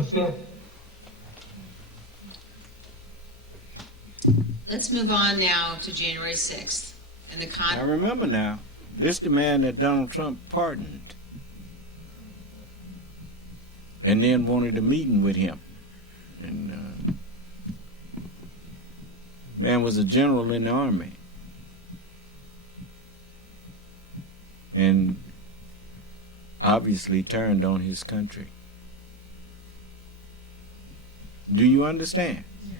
The fifth. Let's move on now to January 6th. And I remember now. This the man that Donald Trump pardoned and then wanted a meeting with him. And man was a general in the army. And obviously turned on his country. Do you understand? Yes.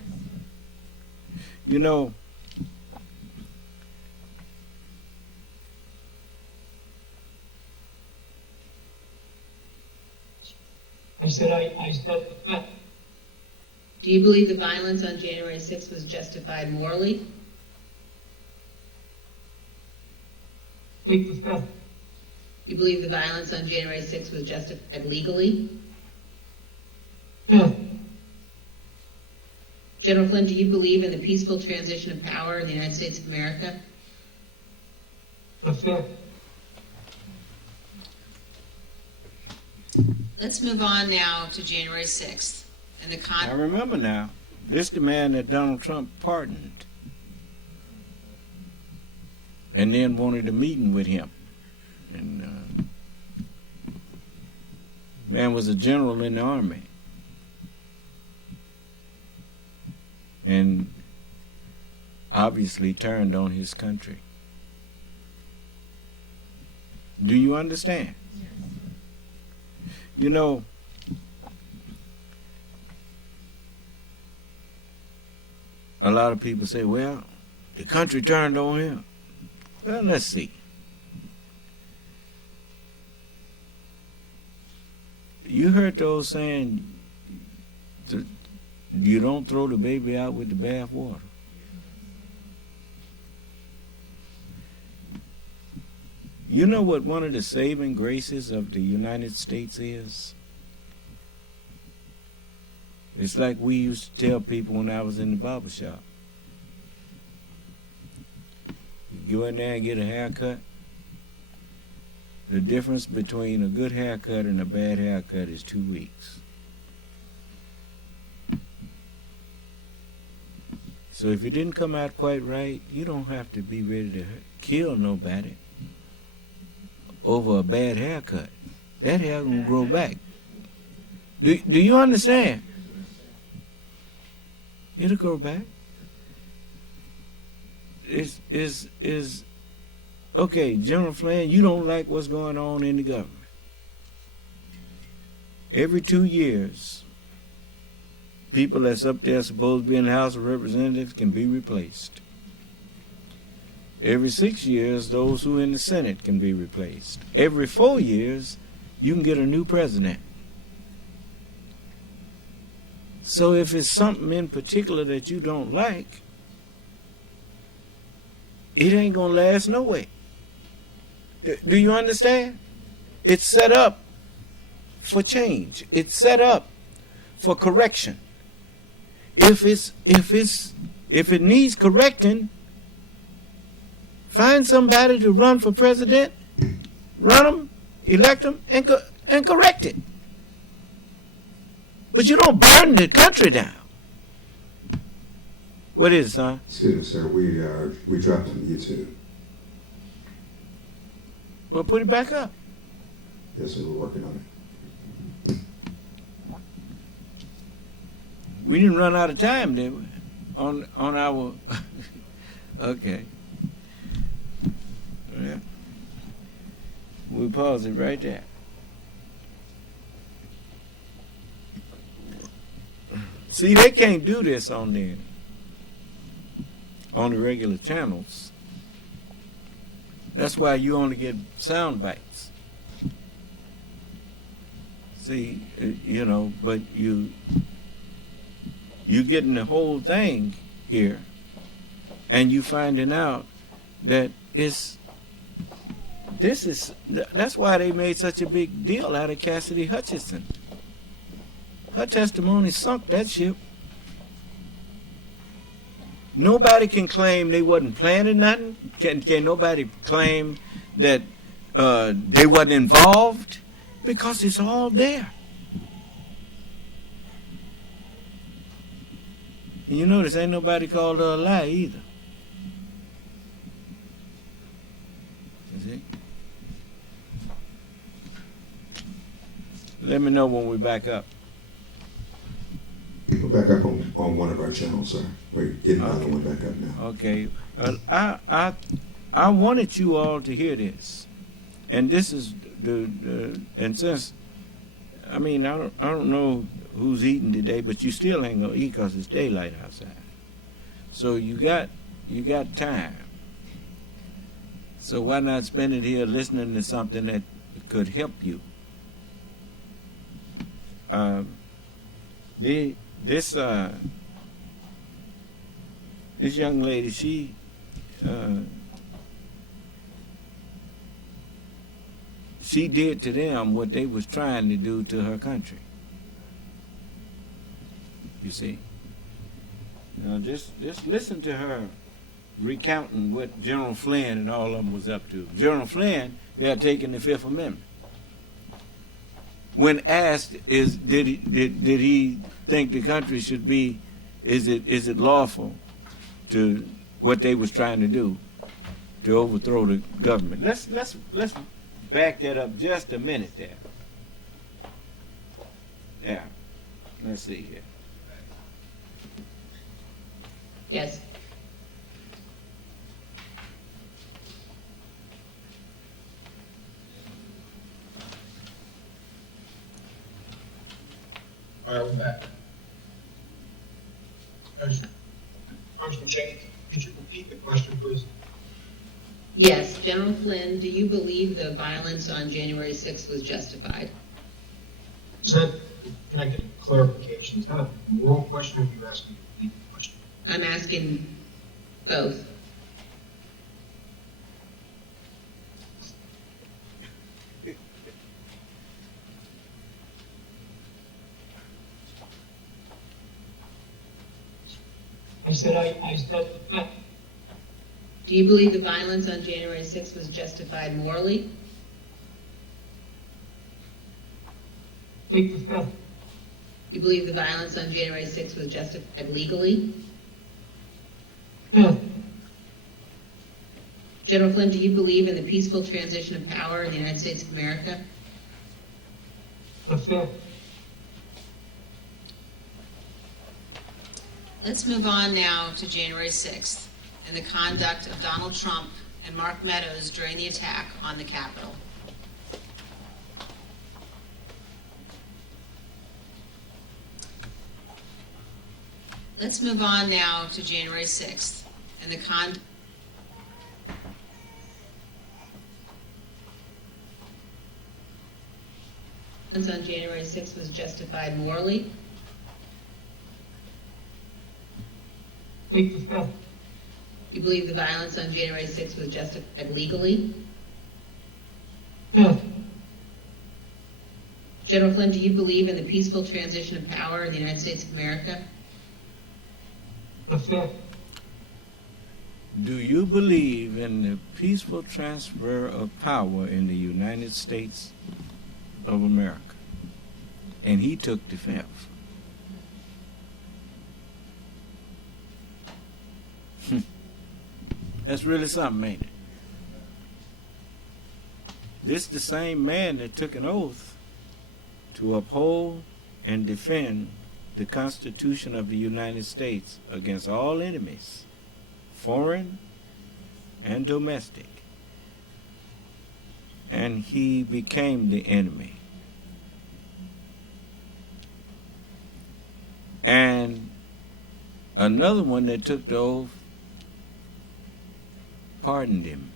You know, I said the fifth. do you believe the violence on January 6th was justified morally? Take the fifth. You believe the violence on January 6th was justified legally? Fifth. General Flynn, do you believe in the peaceful transition of power in the United States of America? The fifth. Let's move on now to January 6th. And I remember now. This the man that Donald Trump pardoned and then wanted a meeting with him. And man was a general in the army. And obviously turned on his country. Do you understand? Yes. You know, a lot of people say, well, the country turned on him. Well, let's see. You heard those saying, you don't throw the baby out with the bath water. You know what one of the saving graces of the United States is? It's like we used to tell people when I was in the barber shop. You go in there and get a haircut. The difference between a good haircut and a bad haircut is 2 weeks. So if it didn't come out quite right, you don't have to be ready to kill nobody over a bad haircut. That hair gonna grow back. Do you understand? It'll grow back. Is okay, General Flynn, you don't like what's going on in the government. Every 2 years, people that's up there supposed to be in the House of Representatives can be replaced. Every 6 years, those who are in the Senate can be replaced. Every 4 years, you can get a new president. So if it's something in particular that you don't like, it ain't going to last no way. Do you understand? It's set up for change. It's set up for correction. If it needs correcting, find somebody to run for president, run them, elect them, and correct it. But you don't burn the country down. What is it, son? Excuse me, sir. We dropped on YouTube. Well, put it back up. Yes, sir. We're working on it. We didn't run out of time, did we? On our okay. Yeah. We pause it right there. See, they can't do this on the regular channels. That's why you only get sound bites. See, you know, but you getting the whole thing here, and you finding out that that's why they made such a big deal out of Cassidy Hutchinson. Her testimony sunk that ship. Nobody can claim they wasn't planning nothing. Can nobody claim that they wasn't involved? Because it's all there. And you notice ain't nobody called her a lie either. You see? Let me know when we back up. We're back up on one of our channels, sir. We're getting another one back up now. Okay. I wanted you all to hear this. And this is and since I don't know who's eating today, but you still ain't gonna eat 'cause it's daylight outside. So you got time. So why not spend it here listening to something that could help you? This young lady, she did to them what they was trying to do to her country. You see? Just listen to her recounting what General Flynn and all of them was up to. General Flynn, they had taken the Fifth Amendment. When asked, did he think the country should be, is it lawful to what they was trying to do to overthrow the government? Let's back that up just a minute there. Yeah. Let's see here. Yes. All right, we're back. Congressman James, could you repeat the question, please? Yes. General Flynn, do you believe the violence on January 6th was justified? Can I get clarification? Is that a moral question, or are you asking a legal question? I'm asking both. I said that. Do you believe the violence on January 6th was justified morally? Take the Fifth. You believe the violence on January 6th was justified legally? Fifth. General Flynn, do you believe in the peaceful transition of power in the United States of America? The Fifth. Let's move on now to January 6th and the conduct of Donald Trump and Mark Meadows during the attack on the Capitol. Let's move on now to January 6th and the conduct on January 6th was justified morally? Take the Fifth. You believe the violence on January 6th was justified legally? Fifth. General Flynn, do you believe in the peaceful transition of power in the United States of America? The Fifth. Do you believe in the peaceful transfer of power in the United States of America? And he took the fifth. That's really something, ain't it? This the same man that took an oath to uphold and defend the Constitution of the United States against all enemies, foreign and domestic. And he became the enemy. And another one that took the oath pardoned him.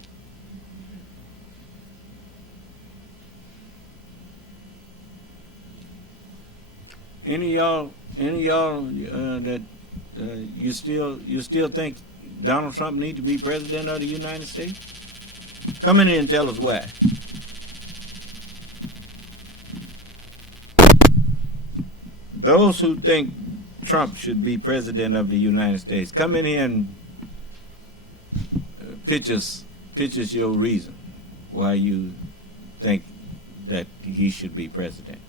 Any of y'all that you still think Donald Trump needs to be president of the United States? Come in here and tell us why. Those who think Trump should be president of the United States, come in here and pitch us your reason why you think that he should be president.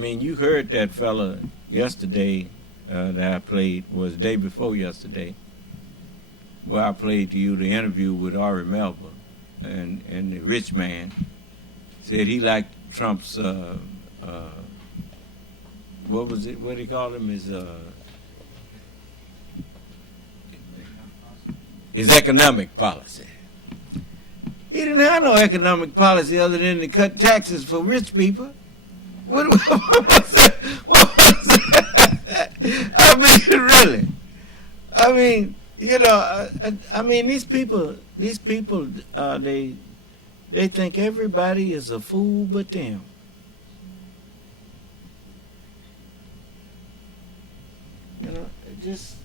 mean, you heard that fella yesterday that I played, was the day before yesterday, where I played to you the interview with Ari Melba, and the rich man said he liked Trump's, what was it, what do you call him, his economic policy. He didn't have no economic policy other than to cut taxes for rich people. What was that? What was that? I mean, really. I mean, you know, I mean, these people, they think everybody is a fool but them. You know, it just.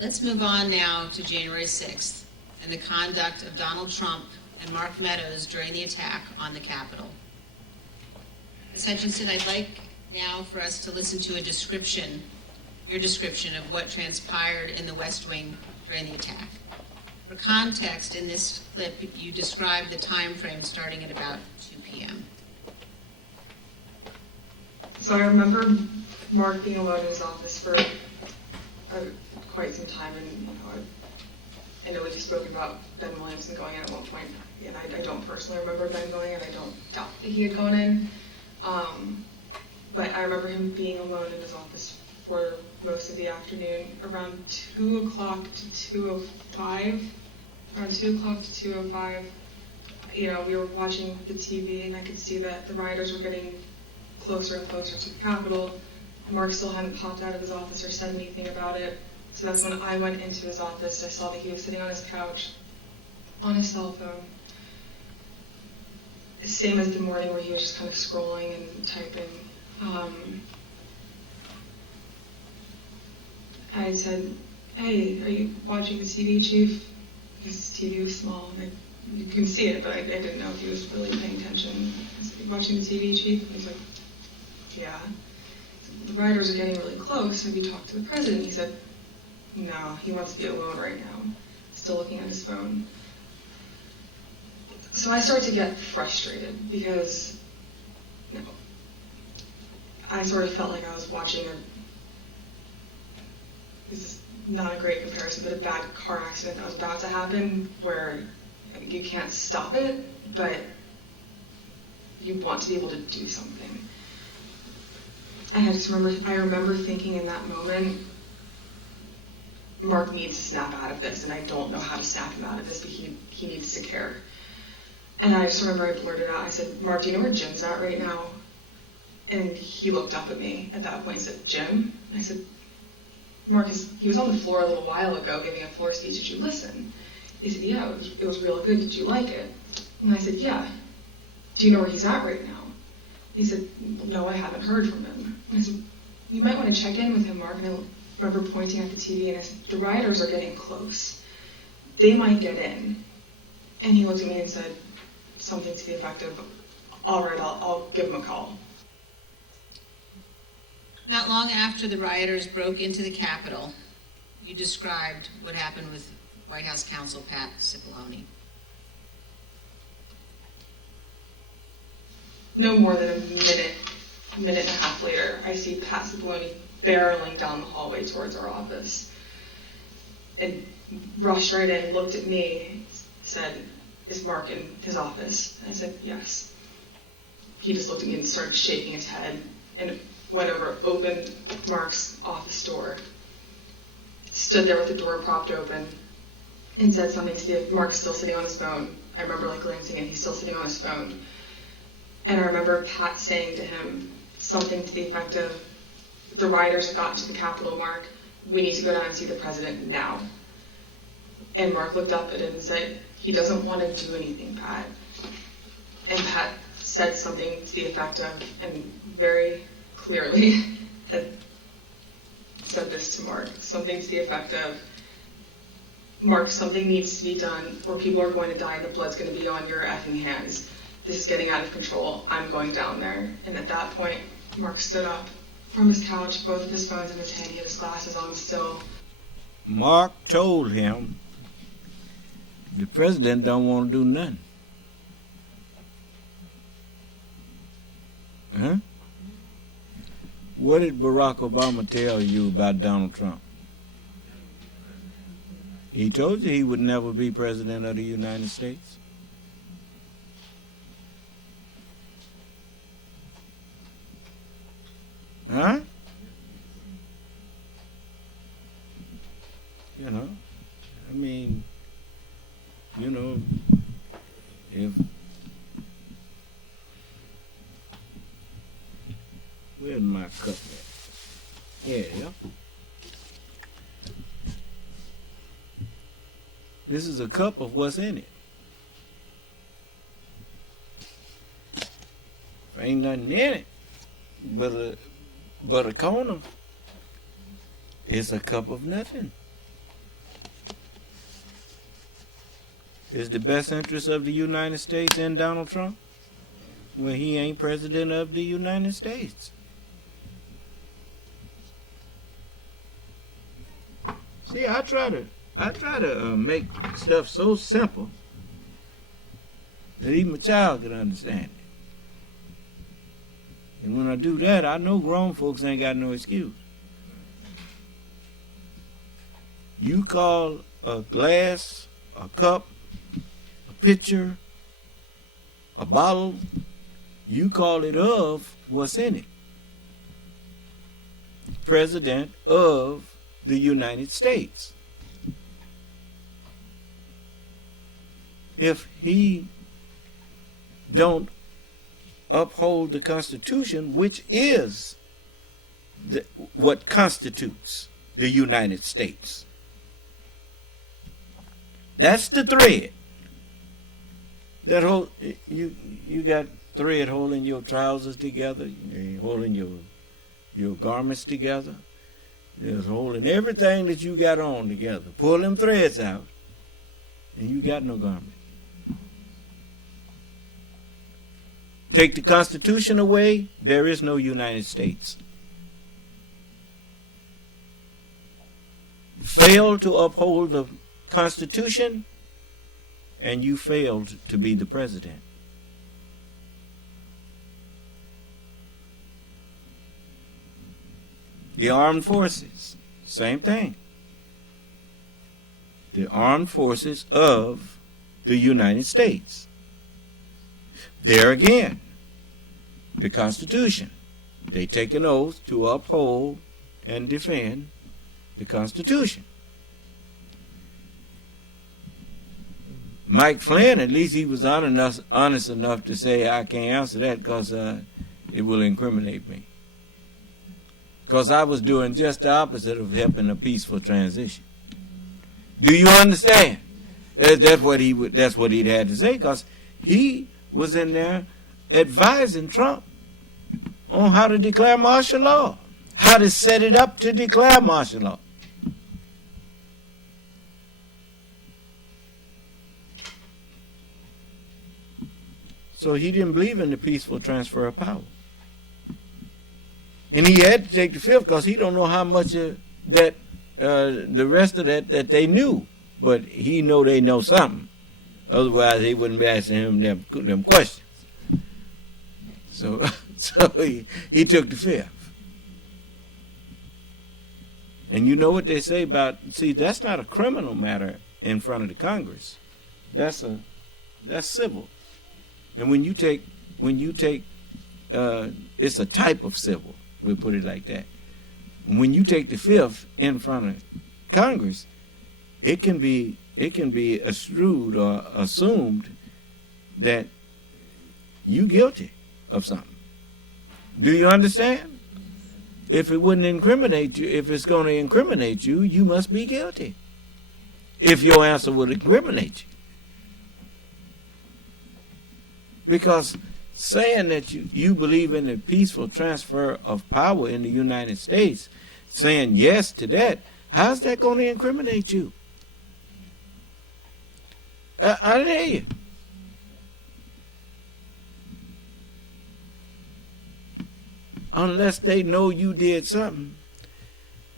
Let's move on now to January 6th and the conduct of Donald Trump and Mark Meadows during the attack on the Capitol. Ms. Hutchinson, I'd like now for us to listen to a description, your description of what transpired in the West Wing during the attack. For context, in this clip, you described the time frame starting at about 2 p.m. So I remember Mark being alone in his office for quite some time, and I know we've spoken about Ben Williamson going in at one point, and I don't personally remember Ben going in. I don't doubt that he had gone in, but I remember him being alone in his office for most of the afternoon, around 2 o'clock to 2:05. Around 2 o'clock to 2:05, you know, we were watching the TV, and I could see that the rioters were getting closer and closer to the Capitol. Mark still hadn't popped out of his office or said anything about it. So that's when I went into his office. I saw that he was sitting on his couch, on his cell phone. Same as the morning where he was just kind of scrolling and typing. I said, "Hey, are you watching the TV, Chief?" Because his TV was small, and you can see it, but I didn't know if he was really paying attention. I said, "You watching the TV, Chief?" And he's like, "Yeah." The rioters are getting really close. Have you talked to the president? He said, no, he wants to be alone right now. Still looking at his phone. So I started to get frustrated because I sort of felt like I was watching this is not a great comparison, but a bad car accident that was about to happen where you can't stop it, but you want to be able to do something. I remember thinking in that moment, Mark needs to snap out of this, and I don't know how to snap him out of this, but he needs to care. And I just remember I blurted out, I said, "Mark, do you know where Jim's at right now?" And he looked up at me at that point and said, "Jim?" And I said, "Mark, he was on the floor a little while ago giving a floor speech. Did you listen?" He said, "Yeah, it was real good. Did you like it?" And I said, "Yeah. Do you know where he's at right now?" He said, "No, I haven't heard from him." And I said, "You might want to check in with him, Mark." And I remember pointing at the TV, and I said, "The rioters are getting close. They might get in." And he looked at me and said something to the effect of, "All right, I'll give him a call." Not long after the rioters broke into the Capitol, you described what happened with White House counsel Pat Cipollone. No more than a minute and a half later, I see Pat Cipollone barreling down the hallway towards our office and rushed right in, looked at me, said, "Is Mark in his office?" And I said, "Yes." He just looked at me and started shaking his head and went over, opened Mark's office door, stood there with the door propped open, and said something to Mark's still sitting on his phone. I remember glancing and he's still sitting on his phone. And I remember Pat saying to him something to the effect of, "The rioters have gotten to the Capitol, Mark. We need to go down and see the president now." And Mark looked up at him and said, "He doesn't want to do anything, Pat." And Pat said something to the effect of, and very clearly had said this to Mark, something to the effect of, "Mark, something needs to be done or people are going to die and the blood's going to be on your effing hands. This is getting out of control. I'm going down there." And at that point, Mark stood up from his couch, both of his phones in his hand. He had his glasses on still. Mark told him the president don't want to do nothing. Huh? What did Barack Obama tell you about Donald Trump? He told you he would never be president of the United States. Huh? You know, I mean, you know, if where's my cup at? Yeah. This is a cup of what's in it. If ain't nothing in it but a corner, it's a cup of nothing. Is the best interest of the United States in Donald Trump when he ain't president of the United States? See, I try to make stuff so simple that even a child can understand it. And when I do that, I know grown folks ain't got no excuse. You call a glass, a cup, a pitcher, a bottle, you call it of what's in it. President of the United States. If he don't uphold the Constitution, which is what constitutes the United States. That's the thread. That whole you got thread holding your trousers together, holding your garments together. It's holding everything that you got on together. Pull them threads out, and you got no garment. Take the Constitution away, there is no United States. Fail to uphold the Constitution, and you failed to be the president. The armed forces, same thing. The armed forces of the United States. There again, the Constitution. They take an oath to uphold and defend the Constitution. Mike Flynn, at least he was honest enough to say, I can't answer that because it will incriminate me. Because I was doing just the opposite of helping a peaceful transition. Do you understand? That's what he'd had to say, because he was in there advising Trump on how to declare martial law, how to set it up to declare martial law. So he didn't believe in the peaceful transfer of power. And he had to take the fifth because he don't know how much of that, the rest of that they knew. But he know they know something. Otherwise, he wouldn't be asking him them questions. So he took the fifth. And you know what they say about, see, that's not a criminal matter in front of the Congress. That's civil. And when you take, it's a type of civil. We'll put it like that. When you take the fifth in front of Congress, it can be assumed or assumed that you guilty of something. Do you understand? If it wouldn't incriminate you, if it's going to incriminate you, you must be guilty. If your answer would incriminate you. Because saying that you believe in the peaceful transfer of power in the United States, saying yes to that, how's that going to incriminate you? I didn't hear you. Unless they know you did something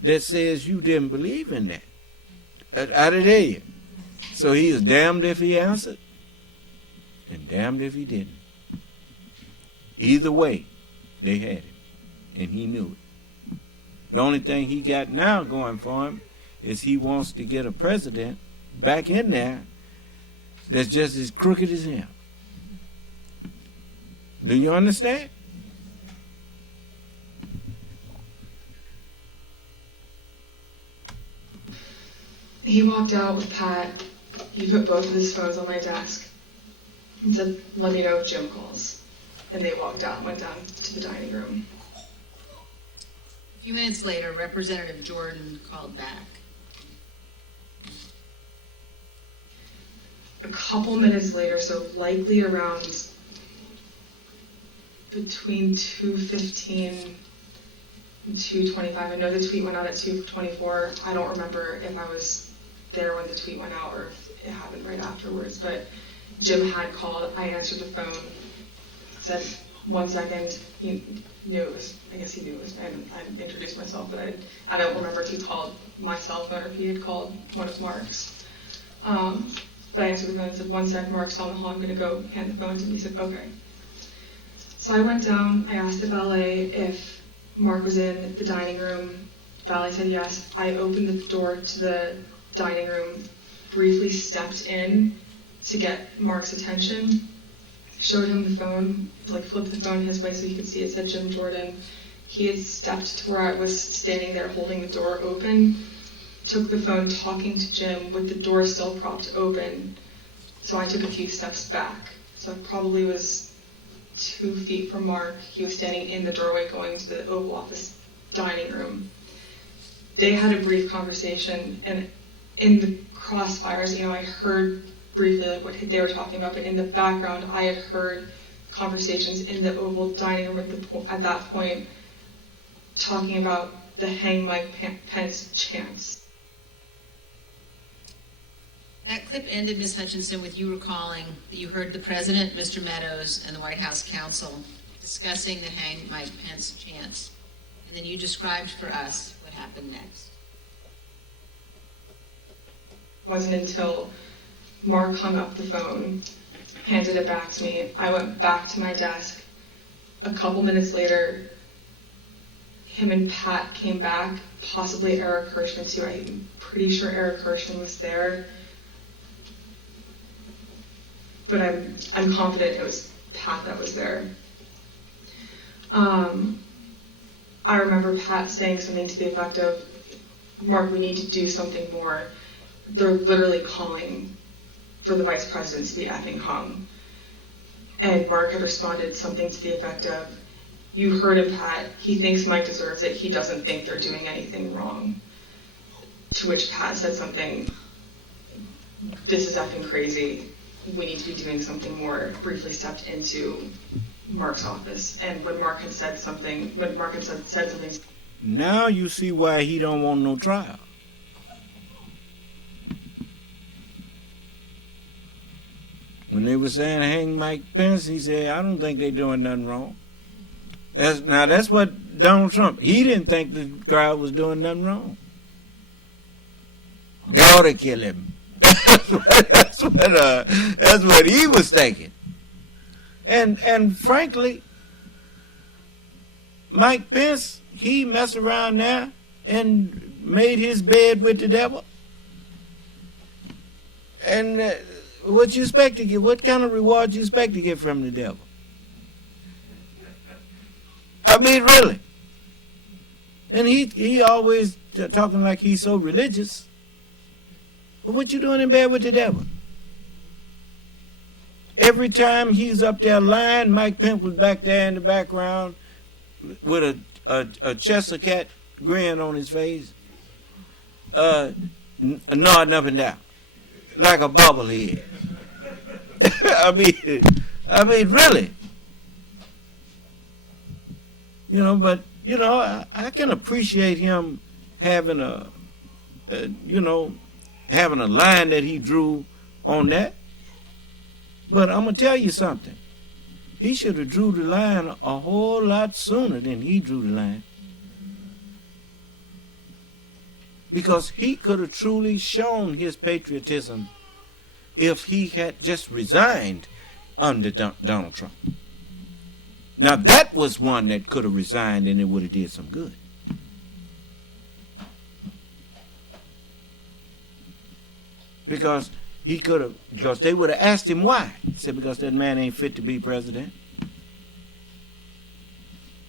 that says you didn't believe in that. I didn't hear you. So he is damned if he answered and damned if he didn't. Either way, they had him, and he knew it. The only thing he got now going for him is he wants to get a president back in there that's just as crooked as him. Do you understand? He walked out with Pat. He put both of his phones on my desk and said, "Let me know if Jim calls." And they walked out and went down to the dining room. A few minutes later, Representative Jordan called back. A couple minutes later, so likely around between 2:15 and 2:25. I know the tweet went out at 2:24. I don't remember if I was there when the tweet went out or if it happened right afterwards, but Jim had called. I answered the phone, said 1 second. He knew it was, I guess he knew it was, and I introduced myself, but I don't remember if he called my cell phone or if he had called one of Mark's. But I answered the phone and said, 1 sec, Mark's down the hall, I'm going to go hand the phone to him. He said, okay. So I went down, I asked the valet if Mark was in the dining room. Valet said yes. I opened the door to the dining room, briefly stepped in to get Mark's attention, showed him the phone, like flipped the phone his way so he could see it said Jim Jordan. He had stepped to where I was standing there holding the door open, took the phone talking to Jim with the door still propped open. So I took a few steps back. So I probably was 2 feet from Mark. He was standing in the doorway going to the Oval Office dining room. They had a brief conversation, and in the crossfires, I heard briefly like what they were talking about, but in the background, I had heard conversations in the Oval dining room at that point talking about the hang Mike Pence chants. That clip ended, Ms. Hutchinson, with you recalling that you heard the President, Mr. Meadows, and the White House counsel discussing the hang Mike Pence chants. And then you described for us what happened next. It wasn't until Mark hung up the phone, handed it back to me. I went back to my desk. A couple minutes later, him and Pat came back, possibly Eric Hirschman too. I'm pretty sure Eric Hirschman was there. But I'm confident it was Pat that was there. I remember Pat saying something to the effect of, "Mark, we need to do something more. They're literally calling for the vice president to be effing hung." And Mark had responded something to the effect of, "You heard him, Pat. He thinks Mike deserves it. He doesn't think they're doing anything wrong." To which Pat said something, "This is effing crazy. We need to be doing something more," briefly stepped into Mark's office. And when Mark had said something, now you see why he don't want no trial. When they were saying hang Mike Pence, he said, "I don't think they're doing nothing wrong." That's what Donald Trump, he didn't think the crowd was doing nothing wrong. They ought to kill him. That's what he was thinking. And frankly, Mike Pence, he messed around there and made his bed with the devil. And what you expect to get? What kind of reward you expect to get from the devil? I mean, really. And he always talking like he's so religious. But what you doing in bed with the devil? Every time he's up there lying, Mike Pence was back there in the background with a Chester cat grin on his face, nodding up and down like a bubblehead. I mean, really. But I can appreciate him having having a line that he drew on that. But I'm going to tell you something. He should have drew the line a whole lot sooner than he drew the line. Because he could have truly shown his patriotism if he had just resigned under Donald Trump. Now that was one that could have resigned and it would have did some good. Because because they would have asked him why. He said, because that man ain't fit to be president.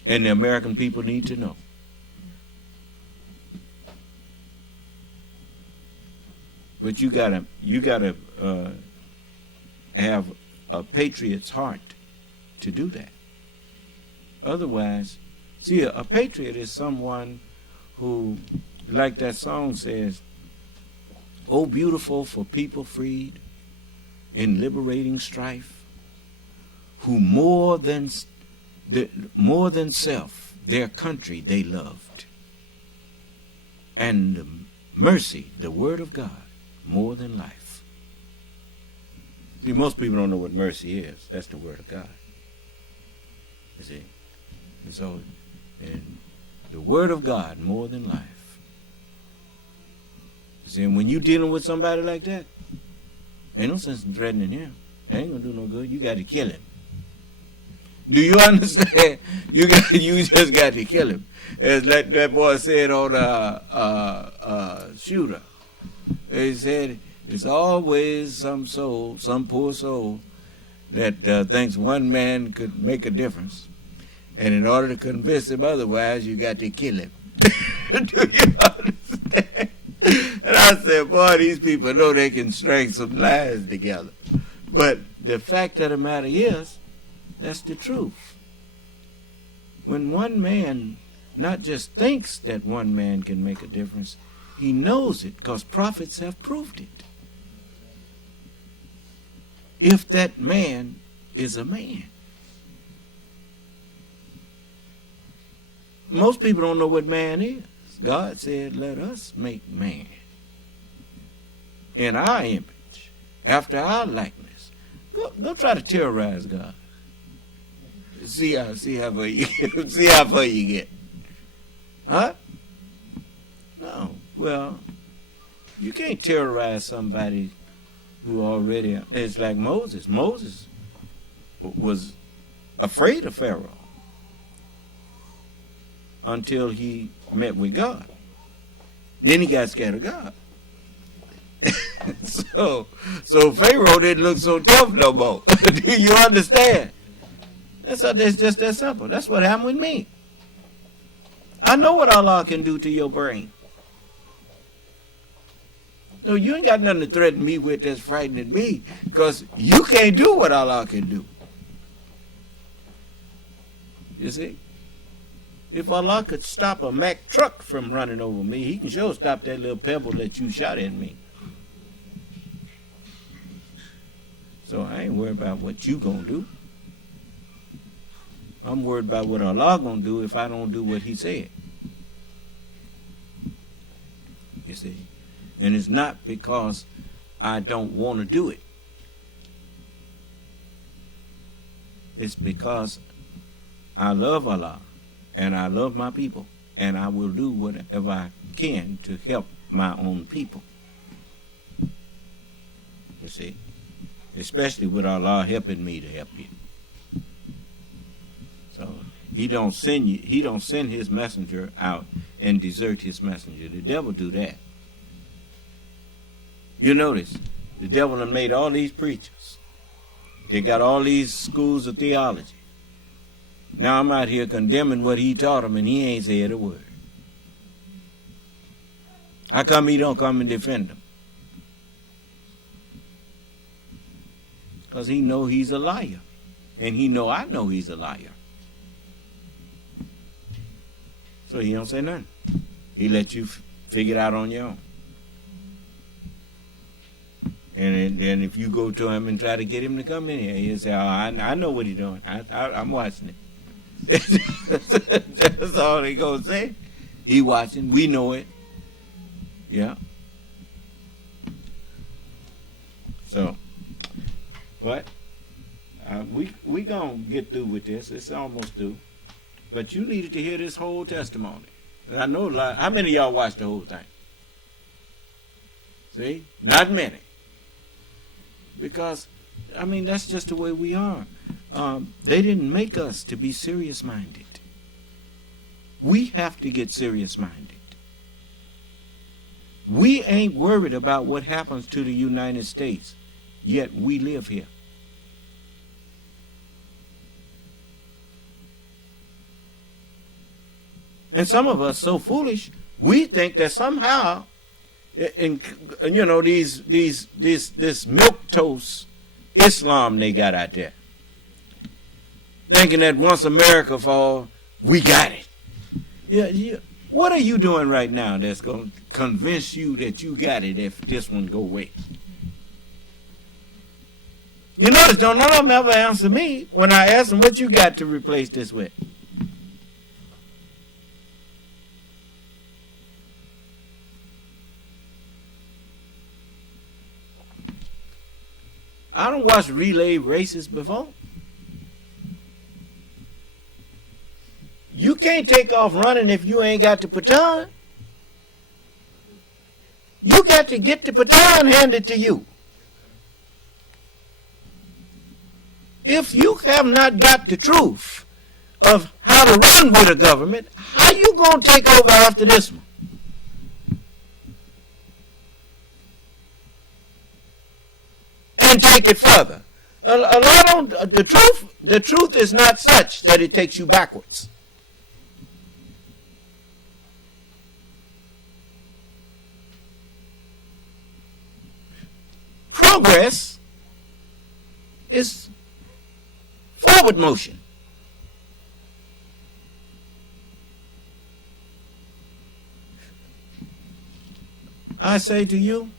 And the American people need to know. But you gotta have a patriot's heart to do that. Otherwise, see, a patriot is someone who, like that song says, "Oh, beautiful for people freed in liberating strife, who more than self, their country they loved, and mercy, the word of God, more than life." See, most people don't know what mercy is. That's the word of God. You see? And so, and the word of God more than life. You see, and when you're dealing with somebody like that, ain't no sense in threatening him. It ain't gonna do no good. You got to kill him. Do you understand? You just got to kill him. As that boy said on Shooter. He said, it's always some poor soul that thinks one man could make a difference. And in order to convince him otherwise, you got to kill him. Do you understand? And I said, boy, these people know they can string some lies together. But the fact of the matter is, that's the truth. When one man not just thinks that one man can make a difference, he knows it because prophets have proved it. If that man is a man. Most people don't know what man is. God said, let us make man in our image, after our likeness. Go try to terrorize God. See how far you get. Huh? No. Well, you can't terrorize somebody who already. It's like Moses. Moses was afraid of Pharaoh until he met with God. Then he got scared of God. So Pharaoh didn't look so tough no more. Do you understand? That's just that simple. That's what happened with me. I know what Allah can do to your brain. No, you ain't got nothing to threaten me with that's frightening me, because you can't do what Allah can do. You see? If Allah could stop a Mack truck from running over me, he can sure stop that little pebble that you shot at me. So I ain't worried about what you gonna do. I'm worried about what Allah gonna do if I don't do what he said. You see? And it's not because I don't want to do it. It's because I love Allah and I love my people, and I will do whatever I can to help my own people. You see? Especially with Allah helping me to help you. So he don't send his messenger out and desert his messenger. The devil do that. You notice, the devil done made all these preachers. They got all these schools of theology. Now I'm out here condemning what he taught them, and he ain't said a word. How come he don't come and defend them? Because he know he's a liar. And he know I know he's a liar. So he don't say nothing. He let you figure it out on your own. And then if you go to him and try to get him to come in here, he'll say, oh, I know what he's doing. I'm watching it. That's all he gonna say. He watching. We know it. Yeah. So, what? We gonna get through with this. It's almost through. But you needed to hear this whole testimony. I know a lot. How many of y'all watched the whole thing? See? Not many. Because, I mean, that's just the way we are. They didn't make us to be serious-minded. We have to get serious-minded. We ain't worried about what happens to the United States, yet we live here. And some of us so foolish, we think that somehow, this milquetoast Islam they got out there, thinking that once America fall, we got it. Yeah. What are you doing right now that's going to convince you that you got it if this one go away? You notice, none of them ever answer me when I ask them what you got to replace this with. I don't watch relay races before. You can't take off running if you ain't got the baton. You got to get the baton handed to you. If you have not got the truth of how to run with a government, how you going to take over after this one? And take it further. A lot of the truth is not such that it takes you backwards. Progress is forward motion. I say to you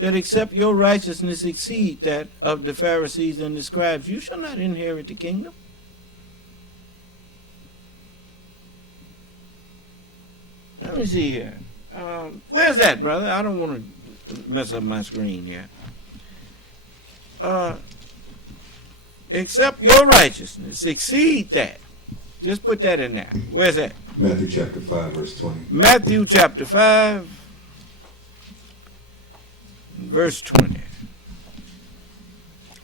that except your righteousness exceed that of the Pharisees and the scribes, you shall not inherit the kingdom. Let me see here. Where's that, brother? I don't want to mess up my screen here. Except your righteousness exceed that. Just put that in there. Where's that? Matthew chapter 5, verse 20. Matthew chapter 5, verse 20.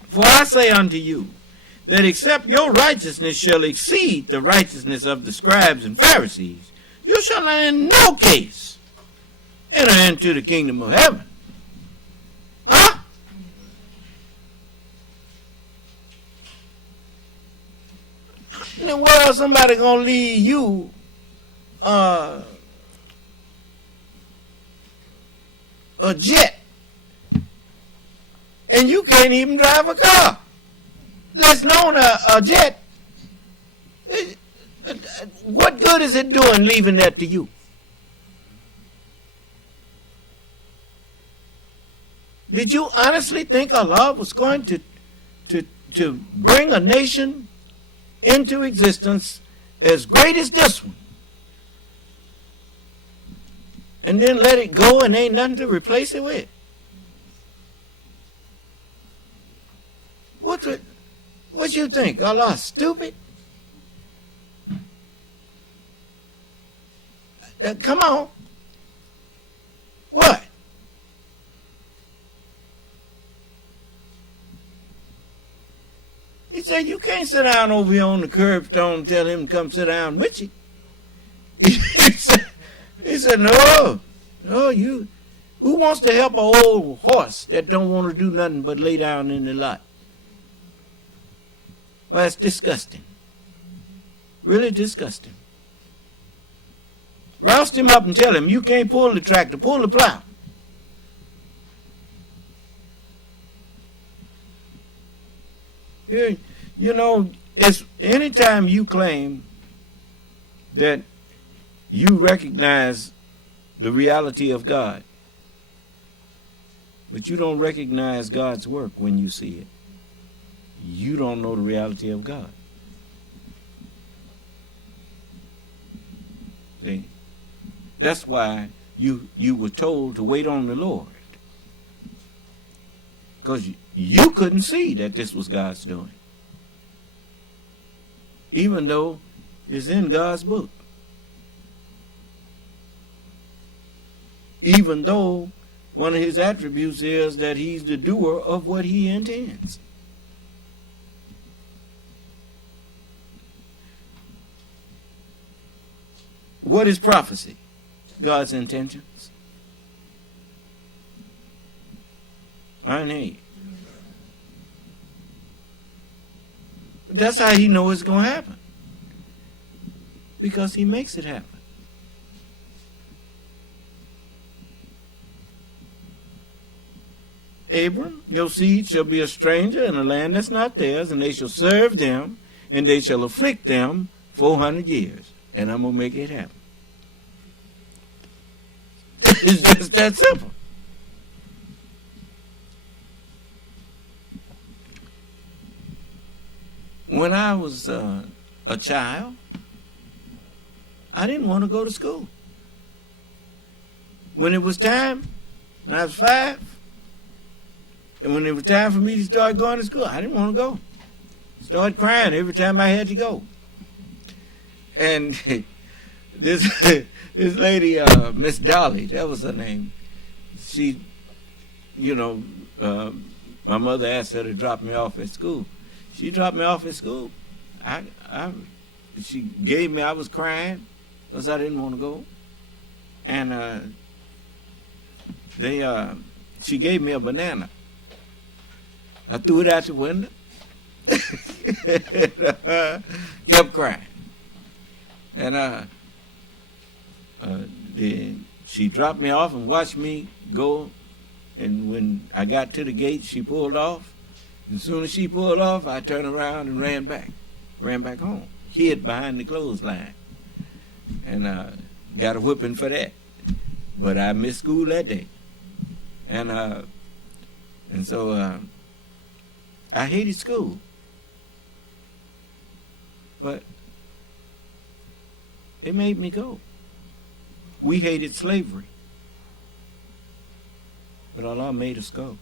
For I say unto you, that except your righteousness shall exceed the righteousness of the scribes and Pharisees, you shall in no case enter into the kingdom of heaven. Huh? In the world, somebody gonna leave you a jet, and you can't even drive a car. Let's known a jet. What good is it doing leaving that to you? Did you honestly think Allah was going to bring a nation into existence as great as this one, and then let it go and ain't nothing to replace it with? What you think? Allah stupid? Come on. What? He said, you can't sit down over here on the curbstone and tell him to come sit down with you. He said, no, you. Who wants to help an old horse that don't want to do nothing but lay down in the lot? Well, it's disgusting. Really disgusting. Roust him up and tell him, you can't pull the tractor, pull the plow. Here, it's anytime you claim that you recognize the reality of God, but you don't recognize God's work when you see it, you don't know the reality of God. See? That's why you were told to wait on the Lord. Because you couldn't see that this was God's doing. Even though it's in God's book. Even though one of his attributes is that he's the doer of what he intends. What is prophecy? God's intentions. I need. That's how he knows it's going to happen. Because he makes it happen. Abram, your seed shall be a stranger in a land that's not theirs, and they shall serve them, and they shall afflict them 400 years. And I'm going to make it happen. It's just that simple. When I was a child, I didn't want to go to school. When it was time, when I was 5, and when it was time for me to start going to school, I didn't want to go. Started crying every time I had to go. And this lady, Miss Dolly, that was her name. She, my mother asked her to drop me off at school. She dropped me off at school. She gave me, I was crying because I didn't want to go. And she gave me a banana. I threw it out the window. Kept crying. And she dropped me off and watched me go. And when I got to the gate, she pulled off. As soon as she pulled off, I turned around and ran back home. Hid behind the clothesline. And got a whipping for that. But I missed school that day. And so I hated school. But it made me go. We hated slavery. But Allah made us go.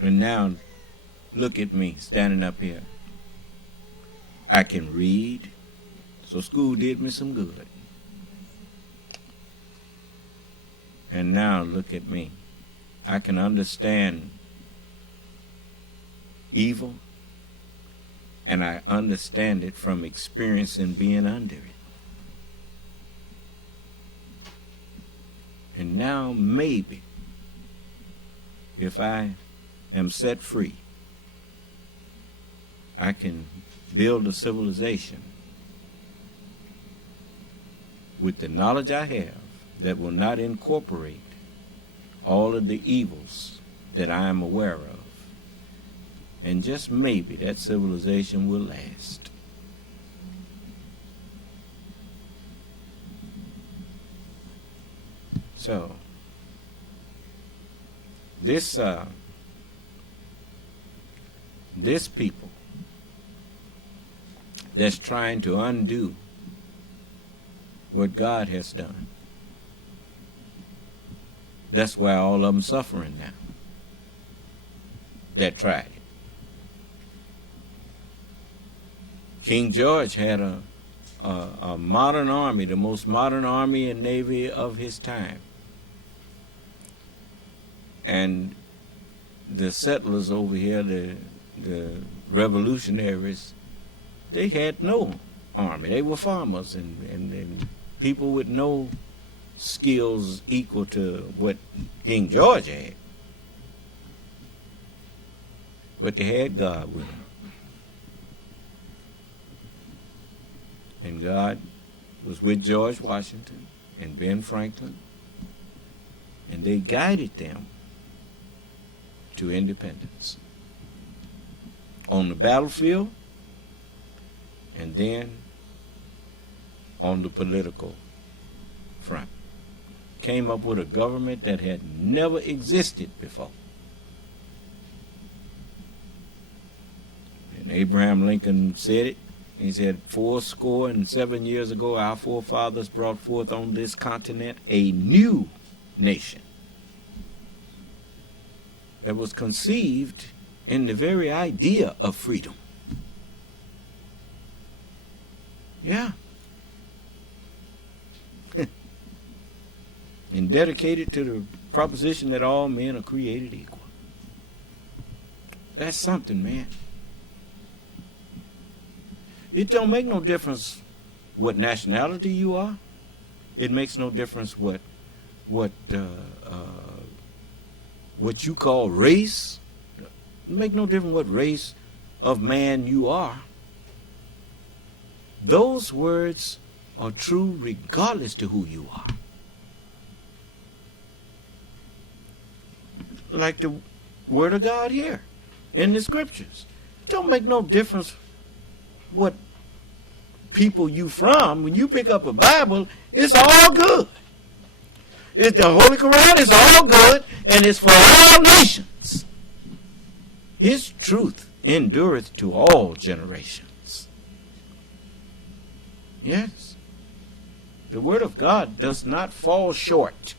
And now, look at me standing up here. I can read, so school did me some good. And now, look at me. I can understand evil, and I understand it from experiencing being under it. And now, maybe, if I am set free, I can build a civilization with the knowledge I have that will not incorporate all of the evils that I am aware of. And just maybe that civilization will last. So, this people that's trying to undo what God has done, that's why all of them suffering now that tried it. King George had a modern army, the most modern army and navy of his time. And the settlers over here, the revolutionaries, they had no army. They were farmers and people with no skills equal to what King George had. But they had God with them. And God was with George Washington and Ben Franklin, and they guided them to independence on the battlefield and then on the political front. Came up with a government that had never existed before. And Abraham Lincoln said it. He said, 77 years ago, our forefathers brought forth on this continent a new nation that was conceived in the very idea of freedom. Yeah. And dedicated to the proposition that all men are created equal. That's something, man. It don't make no difference what nationality you are. It makes no difference what what you call race. It make no difference what race of man you are. Those words are true regardless to who you are. Like the word of God here in the scriptures. It don't make no difference what people you from. When you pick up a Bible, it's all good. It's the Holy Quran is all good, and it's for all nations. His truth endureth to all generations. Yes. The word of God does not fall short.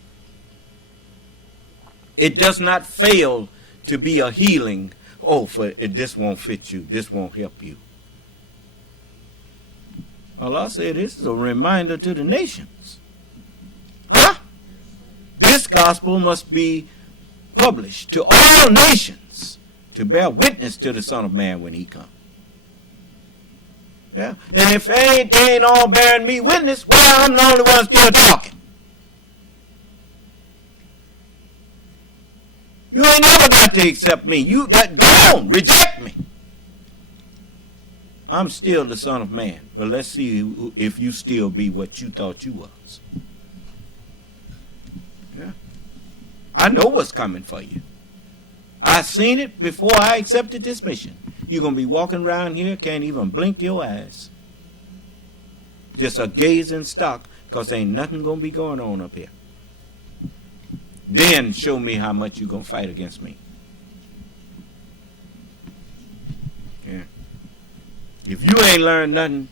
It does not fail to be a healing. Oh, for this won't fit you. This won't help you. Allah said this is a reminder to the nations. Huh? This gospel must be published to all nations to bear witness to the Son of Man when he comes. Yeah. And if they ain't all bearing me witness, well, I'm the only one still talking. You ain't never got to accept me. You got go on, reject me. I'm still the Son of Man. But let's see if you still be what you thought you was. Yeah. I know what's coming for you. I seen it before I accepted this mission. You're going to be walking around here, can't even blink your eyes. Just a gazing stock, because ain't nothing going to be going on up here. Then show me how much you're going to fight against me. Yeah. If you ain't learned nothing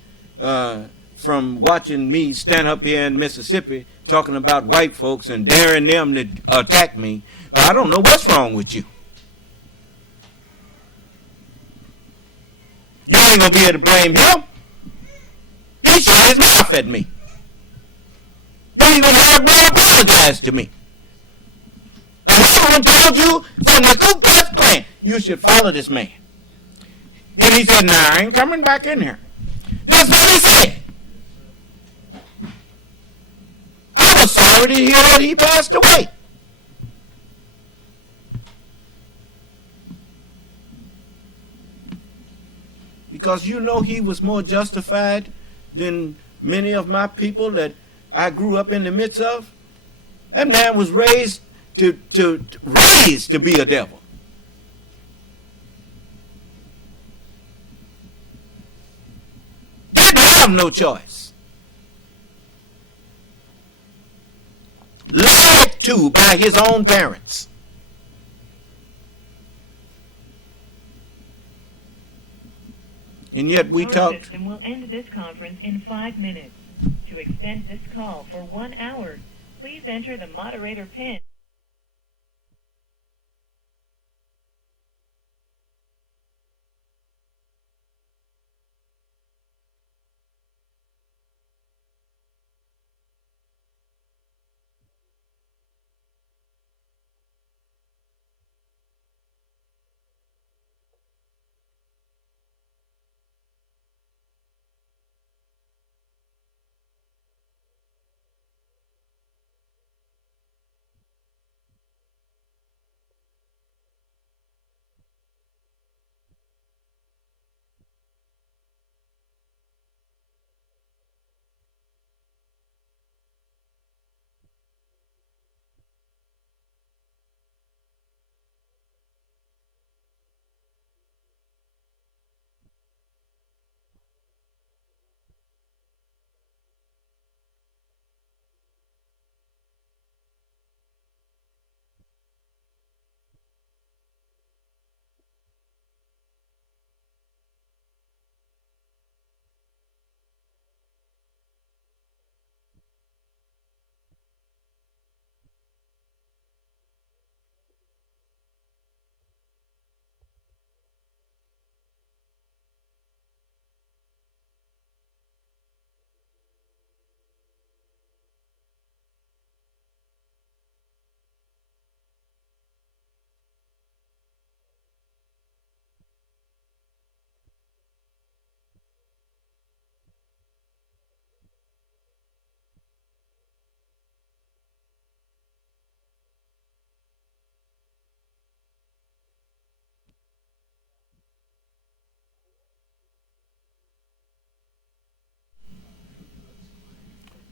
from watching me stand up here in Mississippi talking about white folks and daring them to attack me, well, I don't know what's wrong with you. You ain't going to be able to blame him. He shut his mouth at me. Don't even have to apologize to me. And someone told you from the Ku Klux Klan, you should follow this man. And he said, nah, I ain't coming back in here. That's what he said. I was sorry to hear that he passed away. Because you know he was more justified than many of my people that I grew up in the midst of. That man was raised to be a devil. He didn't have no choice. Lied to by his own parents. And yet we Our talked. system will end this conference in 5 minutes. To extend this call for 1 hour, please enter the moderator PIN.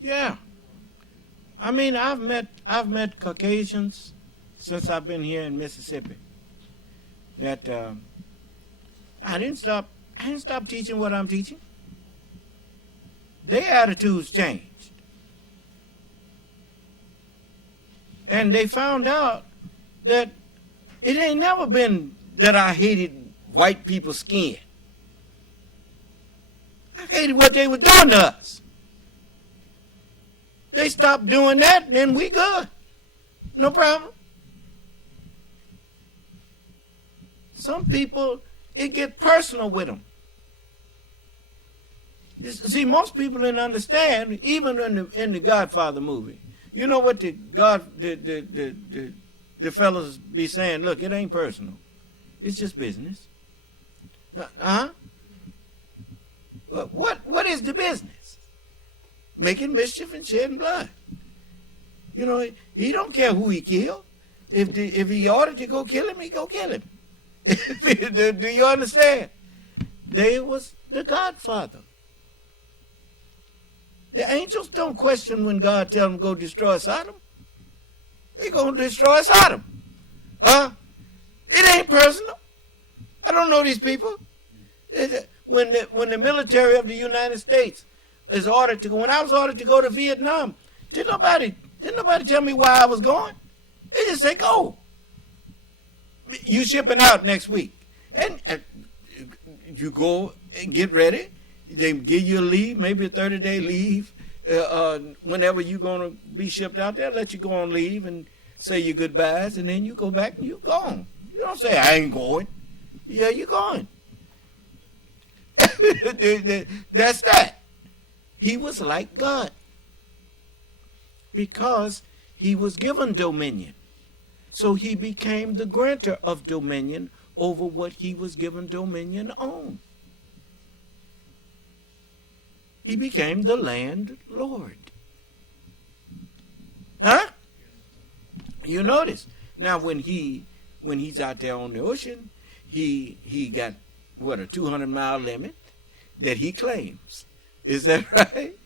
Yeah. I mean, I've met Caucasians since I've been here in Mississippi that I didn't stop teaching what I'm teaching. Their attitudes changed. And they found out that it ain't never been that I hated white people's skin. I hated what they were doing to us. They stopped doing that, and then we good. No problem. Some people, it get personal with them. See, most people didn't understand, even in the Godfather movie. You know what the fellas be saying? Look, it ain't personal. It's just business. What is the business? Making mischief and shedding blood. You know, he don't care who he killed. If he ordered you to go kill him, he go kill him. Do you understand? They was the Godfather. The angels don't question when God tells them to go destroy Sodom. They going to destroy Sodom. It ain't personal. I don't know these people. When the military of the United States is ordered to go, when I was ordered to go to Vietnam, didn't nobody tell me why I was going. They just say go. You shipping out next week, and you go and get ready. They give you a leave, maybe a 30-day leave. Whenever you're going to be shipped out there, let you go on leave and say your goodbyes, and then you go back and you're gone. You don't say, I ain't going. Yeah, you're going. That's that. He was like God because he was given dominion. So he became the grantor of dominion over what he was given dominion on. He became the landlord. Huh? You notice. Now when he's out there on the ocean, he got what, a 200-mile limit that he claims. Is that right?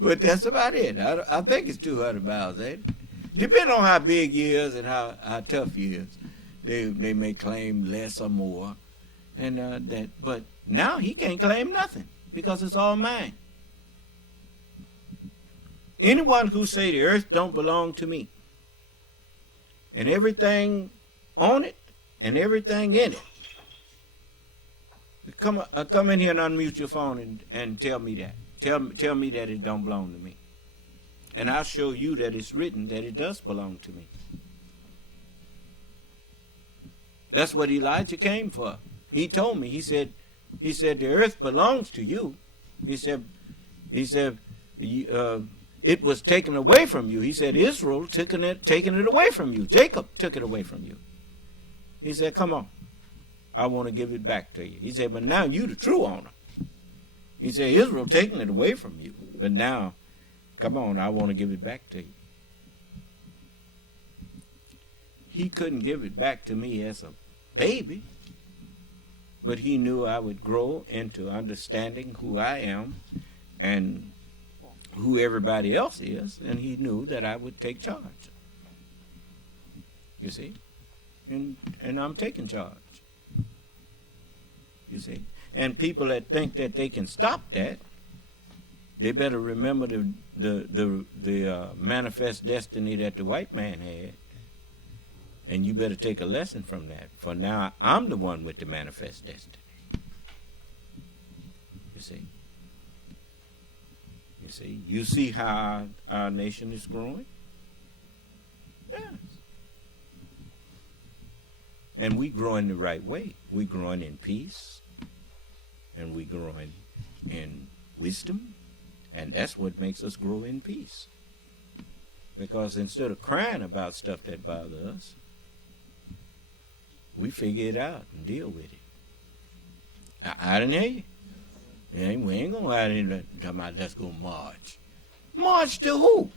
But that's about it. I think it's 200 miles, ain't it? Depending on how big he is and how tough he is, they may claim less or more, and but now he can't claim nothing because it's all mine. Anyone who say the earth don't belong to me, and everything on it and everything in it, come in here and unmute your phone and tell me that. Tell me that it don't belong to me. And I'll show you that it's written that it does belong to me. That's what Elijah came for. He told me, he said the earth belongs to you. He said it was taken away from you. He said Israel taking it away from you. Jacob took it away from you. He said, come on. I want to give it back to you. He said, but now you the true owner. He said, Israel taking it away from you. But now, come on, I want to give it back to you. He couldn't give it back to me as a baby. But he knew I would grow into understanding who I am and who everybody else is. And he knew that I would take charge. You see? And I'm taking charge. You see? And people that think that they can stop that, they better remember the manifest destiny that the white man had. And you better take a lesson from that. For now, I'm the one with the manifest destiny. You see? You see? You see how our nation is growing? Yes. And we growing the right way. We growing in peace. And we growing in wisdom. And that's what makes us grow in peace. Because instead of crying about stuff that bothers us, we figure it out and deal with it. I didn't hear you. We ain't going to hide in there talking about let's go march. March to who?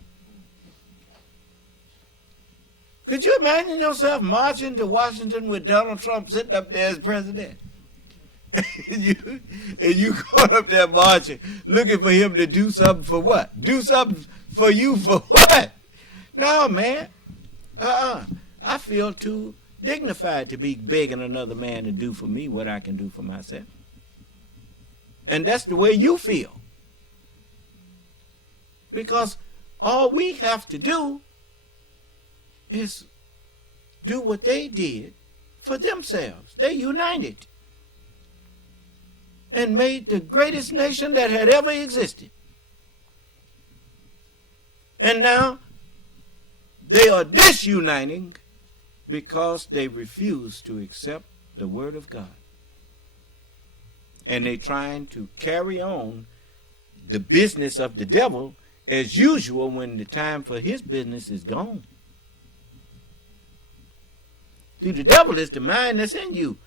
Could you imagine yourself marching to Washington with Donald Trump sitting up there as president? and you going up there marching, looking for him to do something for what? Do something For you for what? No, man. I feel too dignified to be begging another man to do for me what I can do for myself. And that's the way you feel. Because all we have to do is do what they did for themselves. They united and made the greatest nation that had ever existed. And now they are disuniting because they refuse to accept the word of God. And they're trying to carry on the business of the devil as usual when the time for his business is gone. See, the devil is the mind that's in you.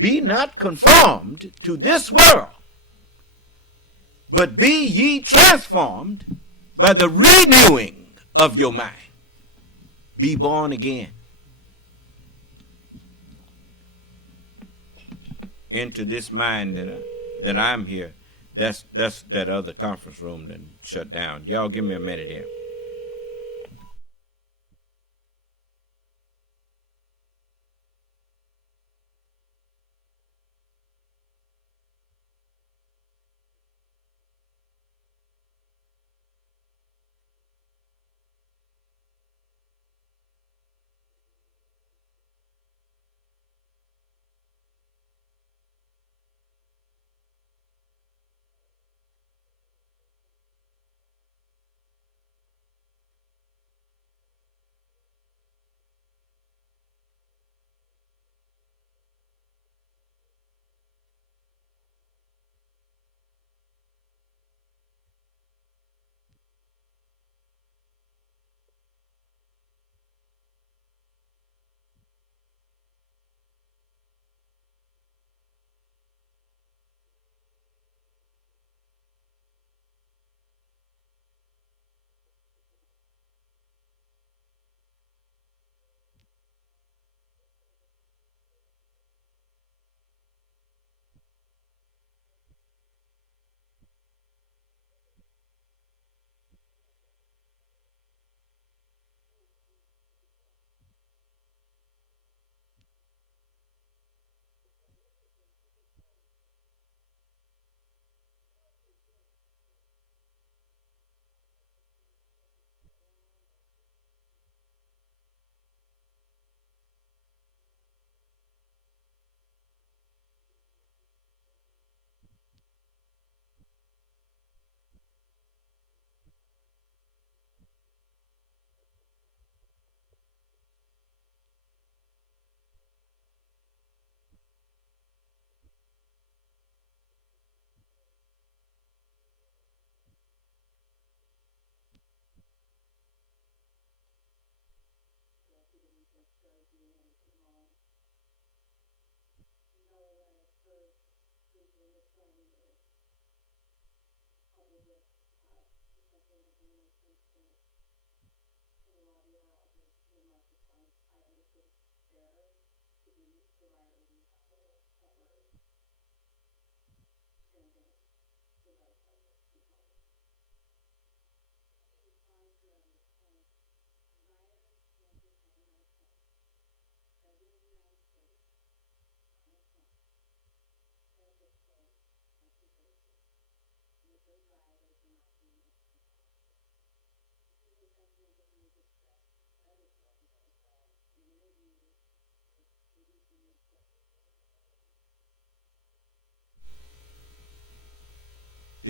Be not conformed to this world, but be ye transformed by the renewing of your mind. Be born again into this mind that I'm here. That's that other conference room that shut down. Y'all give me a minute here.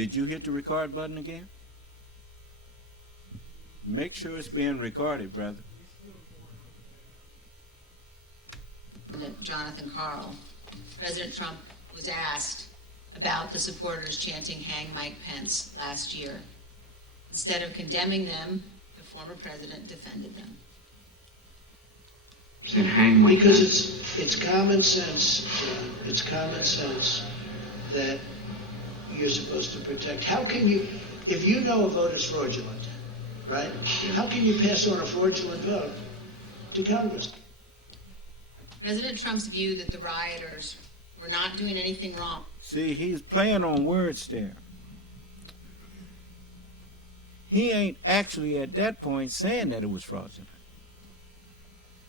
Did you hit the record button again? Make sure it's being recorded, brother. Jonathan Karl, President Trump was asked about the supporters chanting "Hang Mike Pence" last year. Instead of condemning them, the former president defended them. Said hang Mike Because Pence. it's common sense, John. It's common sense that you're supposed to protect. How can you, if you know a vote is fraudulent, right? How can you pass on a fraudulent vote to Congress? President Trump's view that the rioters were not doing anything wrong. See, he's playing on words there. he ain't actually at that point saying that it was fraudulent.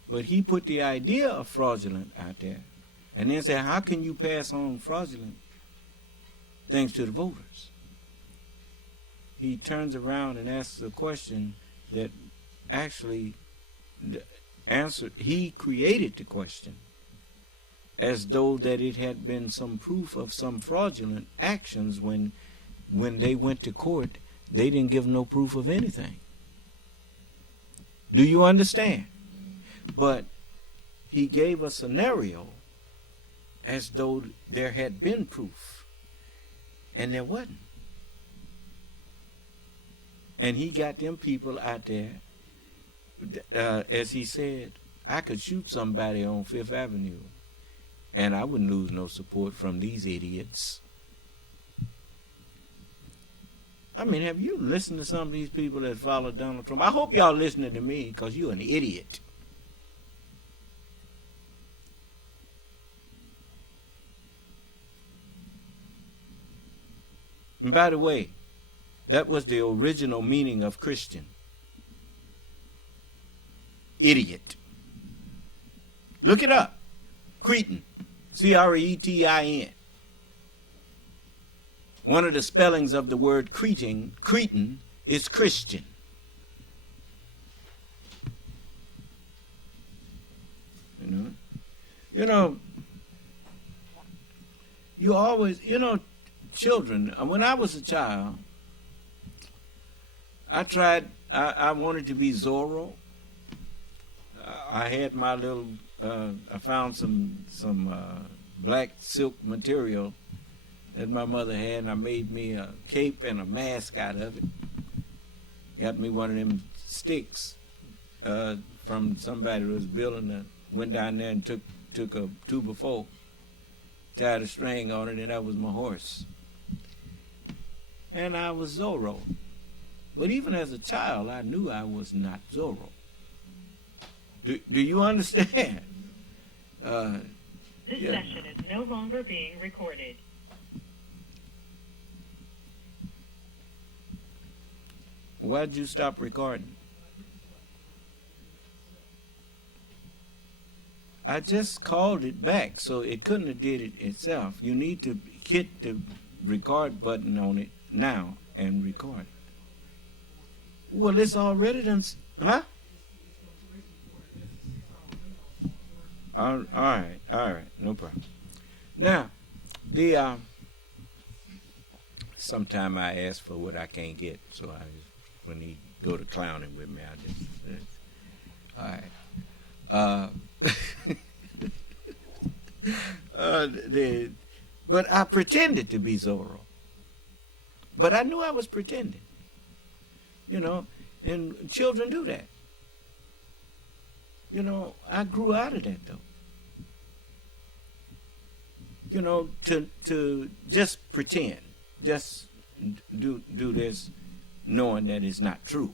But he put the idea of fraudulent out there and then said, how can you pass on fraudulent things to the voters? He turns around and asks a question that actually the answer, he created the question as though that it had been some proof of some fraudulent actions when they went to court, they didn't give no proof of anything. Do you understand? But he gave a scenario as though there had been proof, and there wasn't. And he got them people out there, as he said, I could shoot somebody on Fifth Avenue, and I wouldn't lose no support from these idiots. I mean, have you listened to some of these people that follow Donald Trump? I hope y'all listening to me, because you're an idiot. And by the way, that was the original meaning of Christian. Idiot. Look it up. Cretin. Cretin. One of the spellings of the word Cretan is Christian. You know, you always, children, when I was a child, I wanted to be Zorro. I had my little, I found some black silk material that my mother had, and I made me a cape and a mask out of it. Got me one of them sticks from somebody who was building went down there and took a 2x4, tied a string on it, and that was my horse. And I was Zorro. But even as a child, I knew I was not Zorro. Do you understand? This session is no longer being recorded. Why'd you stop recording? I just called it back, so it couldn't have did it itself. You need to hit the record button on it now and record it. Well, it's already done. Huh? All right, no problem. Now, sometime I ask for what I can't get, so when he go to clowning with me, I just, all right. But I pretended to be Zorro. But I knew I was pretending. And children do that. I grew out of that, though. To just pretend, just do this knowing that it's not true.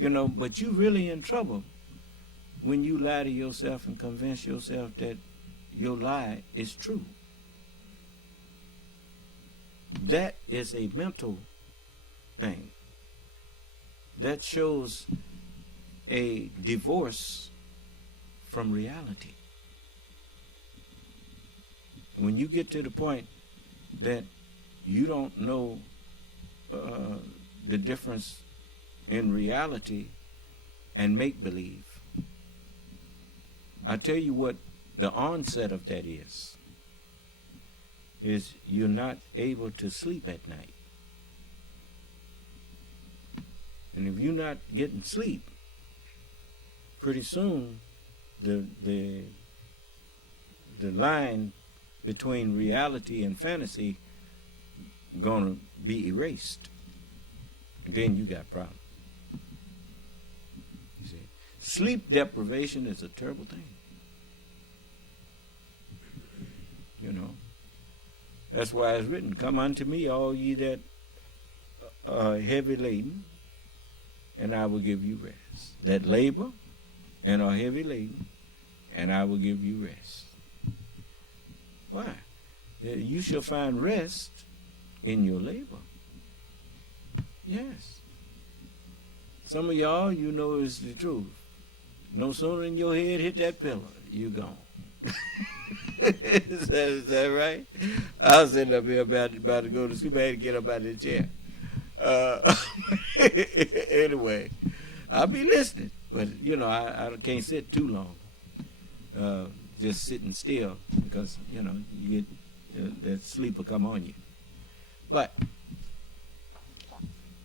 But you really in trouble when you lie to yourself and convince yourself that your lie is true. That is a mental thing. That shows a divorce from reality. When you get to the point that you don't know the difference in reality and make-believe, I tell you what the onset of that is you're not able to sleep at night. And if you're not getting sleep, pretty soon the line between reality and fantasy gonna be erased. And then you got problems. You see, sleep deprivation is a terrible thing. That's why it's written, "Come unto me, all ye that are heavy laden, and I will give you rest." That labor and are heavy laden, and I will give you rest. Why? You shall find rest in your labor. Yes. Some of y'all, you know it's the truth. No sooner than your head hit that pillow, you gone. Is that right? I was sitting up here about to go to sleep. I had to get up out of the chair. Anyway, I'll be listening. But, you know, I can't sit too long. Just sitting still because, you know, you get that sleep will come on you. But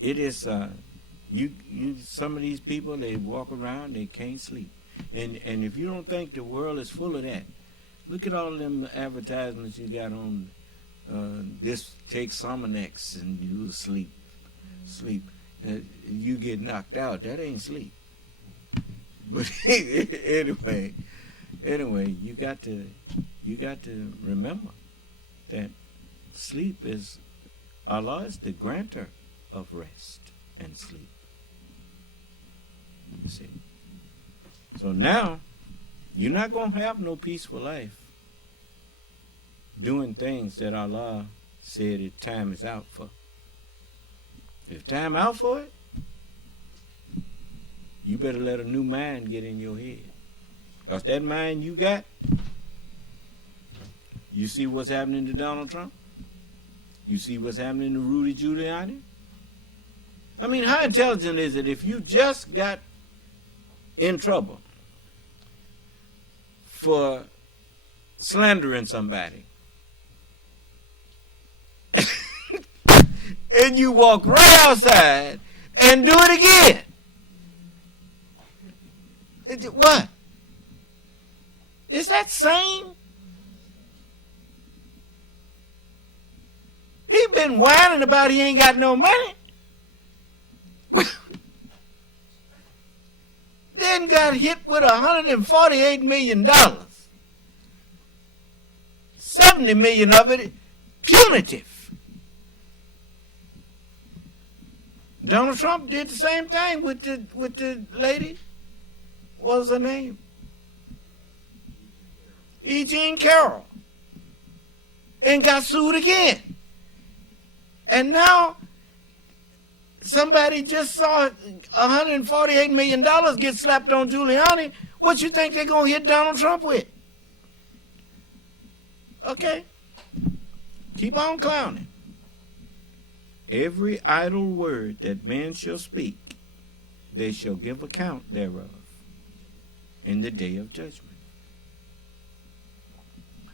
it is, some of these people, they walk around, they can't sleep. And if you don't think the world is full of that, look at all of them advertisements you got on this take Somanex and you sleep. You get knocked out. That ain't sleep. But anyway, you got to remember that sleep is Allah is the granter of rest and sleep. You see. So now you're not gonna have no peaceful life doing things that Allah said that time is out for. If time out for it, you better let a new mind get in your head. Because that mind you got, you see what's happening to Donald Trump? You see what's happening to Rudy Giuliani? I mean, how intelligent is it if you just got in trouble for slandering somebody and you walk right outside and do it again? What? Is that sane? He been whining about he ain't got no money. Then got hit with $148 million. 70 million of it punitive. Donald Trump did the same thing with the lady. What was her name? E. Jean Carroll. And got sued again. And now somebody just saw $148 million get slapped on Giuliani. What you think they're going to hit Donald Trump with? Okay. Keep on clowning. Every idle word that man shall speak, they shall give account thereof in the day of judgment.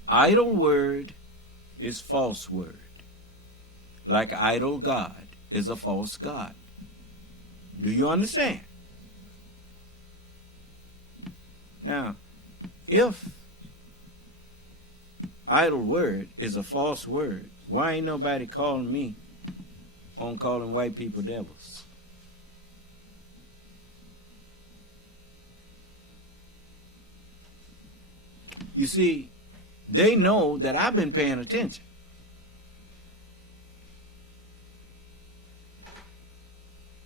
Idle word is false word. Like idol God is a false God. Do you understand? Now, if idle word is a false word, why ain't nobody calling me on calling white people devils? You see, they know that I've been paying attention.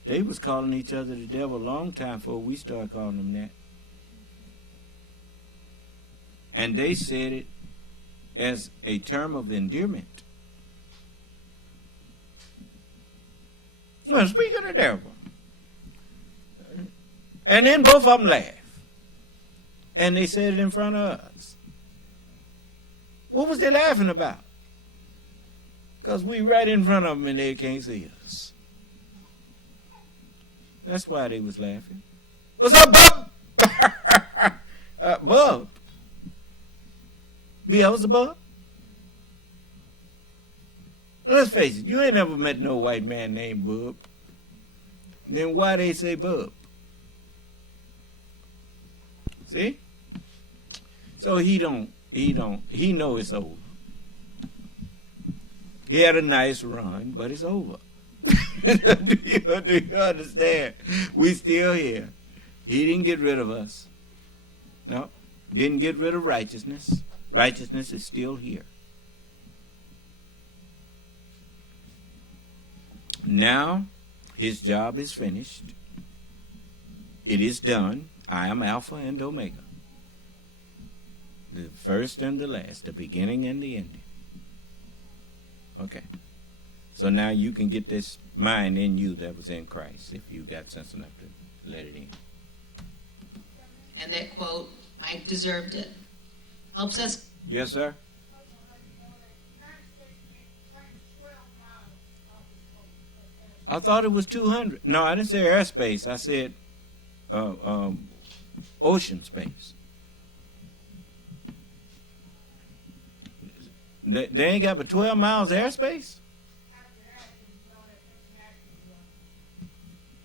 They was calling each other the devil a long time before we started calling them that. And they said it as a term of endearment. Well, speak of the devil. And then both of them laughed. And they said it in front of us. What was they laughing about? Because we right in front of them and they can't see us. That's why they was laughing. What's up, Bub? Bub. Beelzebub? Let's face it, you ain't never met no white man named Bub. Then why they say Bub? See? So he know it's over. He had a nice run, but it's over. Do you understand? We still here. He didn't get rid of us. No, didn't get rid of righteousness. Righteousness is still here. Now, his job is finished. It is done. I am Alpha and Omega. The first and the last, the beginning and the ending. Okay. So now you can get this mind in you that was in Christ if you got sense enough to let it in. And that quote, Mike deserved it, helps us. Yes, sir? I thought it was 200. No, I didn't say airspace. I said ocean space. They ain't got but 12 miles airspace?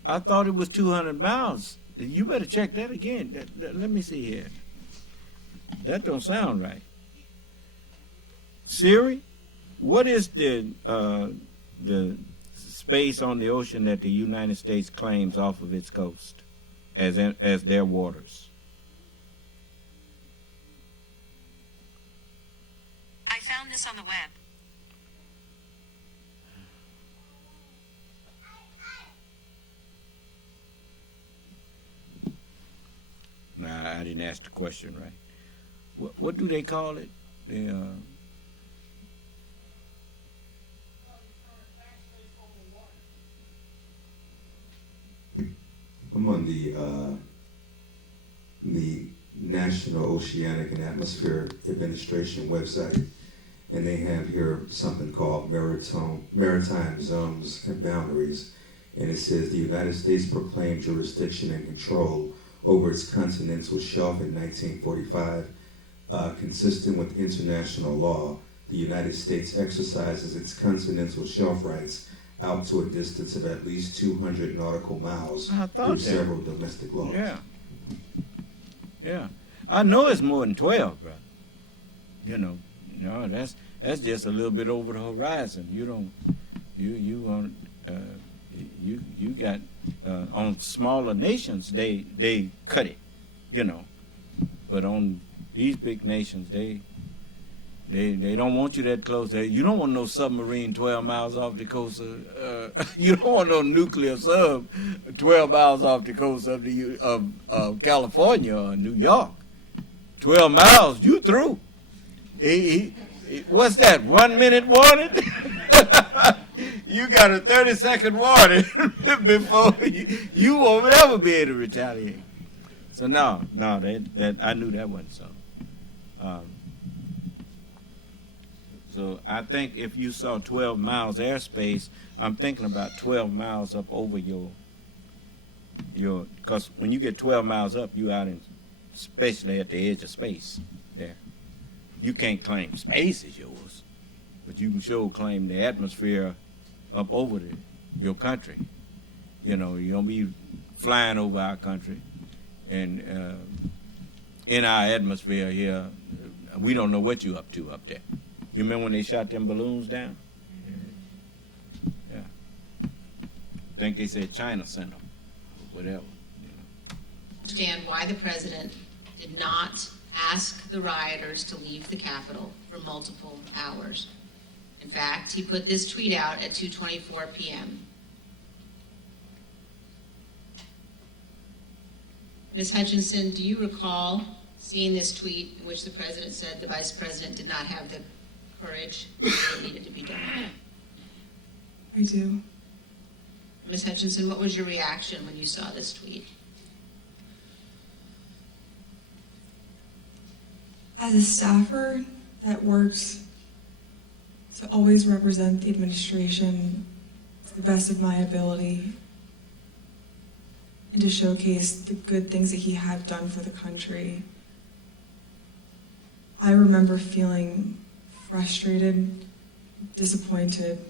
I thought it was 200 miles. You better check that again. Let me see here. That don't sound right. Siri, what is the space on the ocean that the United States claims off of its coast as their waters? I found this on the web. Nah, I didn't ask the question right. What do they call it? I'm on the National Oceanic and Atmospheric Administration website, and they have here something called maritime zones and boundaries, and it says the United States proclaimed jurisdiction and control over its continental shelf in 1945. Consistent with international law, the United States exercises its continental shelf rights out to a distance of at least 200 nautical miles through several domestic laws. Yeah. I know it's more than 12, brother. That's just a little bit over the horizon. You got on smaller nations they cut it, but on these big nations they don't want you that close. You don't want no submarine 12 miles off the coast of, you don't want no nuclear sub 12 miles off the coast of California or New York. 12 miles, you through. What's that, 1 minute warning? You got a 30-second warning before you won't ever be able to retaliate. So no, that I knew that wasn't so. So I think if you saw 12 miles airspace, I'm thinking about 12 miles up over your, because when you get 12 miles up, you out in, especially at the edge of space there. You can't claim space is yours, but you can sure claim the atmosphere up over your country. You don't be flying over our country, and in our atmosphere here, we don't know what you up to up there. You remember when they shot them balloons down? Yeah. I think they said China sent them, whatever. Understand why the president did not ask the rioters to leave the Capitol for multiple hours. In fact, he put this tweet out at 2:24 p.m. Ms. Hutchinson, do you recall seeing this tweet in which the president said the vice president did not have the courage that needed to be done? I do. Ms. Hutchinson, what was your reaction when you saw this tweet? As a staffer that works to always represent the administration to the best of my ability and to showcase the good things that he had done for the country, I remember feeling frustrated, disappointed,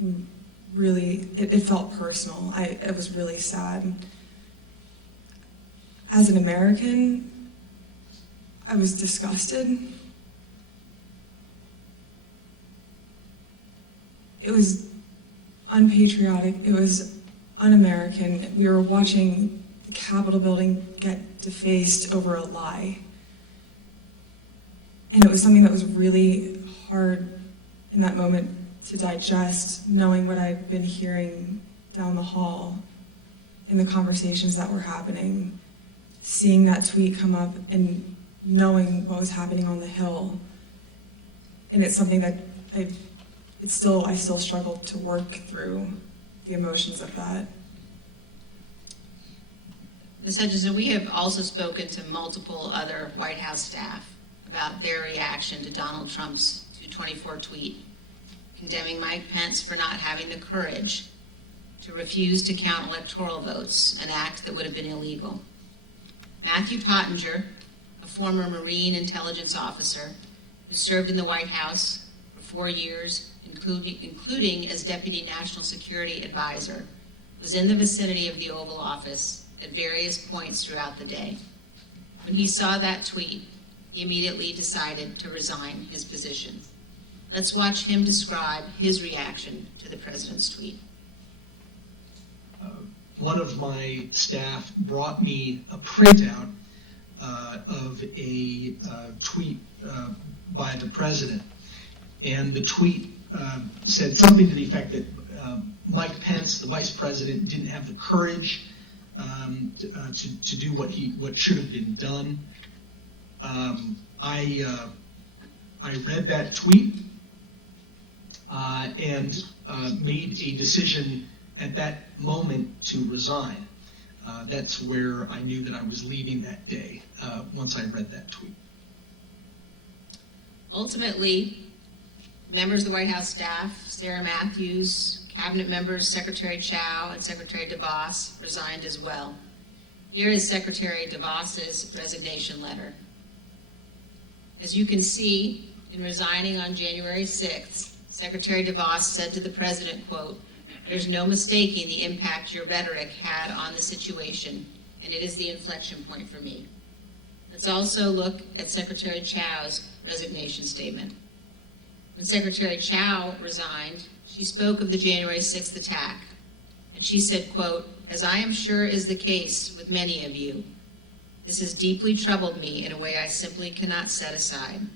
and really, it felt personal. It was really sad. As an American, I was disgusted. It was unpatriotic. It was un-American. We were watching the Capitol building get defaced over a lie. And it was something that was really hard in that moment to digest, knowing what I'd been hearing down the hall in the conversations that were happening, seeing that tweet come up and knowing what was happening on the Hill. And it's something that I still struggle to work through the emotions of that. Ms. Hutchinson, we have also spoken to multiple other White House staff about their reaction to Donald Trump's 224 tweet, condemning Mike Pence for not having the courage to refuse to count electoral votes, an act that would have been illegal. Matthew Pottinger, a former Marine intelligence officer who served in the White House for 4 years, including as Deputy National Security Advisor, was in the vicinity of the Oval Office at various points throughout the day. When he saw that tweet, he immediately decided to resign his position. Let's watch him describe his reaction to the president's tweet. One of my staff brought me a printout of a tweet by the president. And the tweet said something to the effect that Mike Pence, the vice president, didn't have the courage to do what should have been done. I read that tweet and made a decision at that moment to resign. That's where I knew that I was leaving that day, once I read that tweet. Ultimately, members of the White House staff, Sarah Matthews, cabinet members Secretary Chao and Secretary DeVos resigned as well. Here is Secretary DeVos's resignation letter. As you can see, in resigning on January 6th, Secretary DeVos said to the president, quote, "There's no mistaking the impact your rhetoric had on the situation, and it is the inflection point for me." Let's also look at Secretary Chao's resignation statement. When Secretary Chao resigned, she spoke of the January 6th attack, and she said, quote, "As I am sure is the case with many of you, this has deeply troubled me in a way I simply cannot set aside."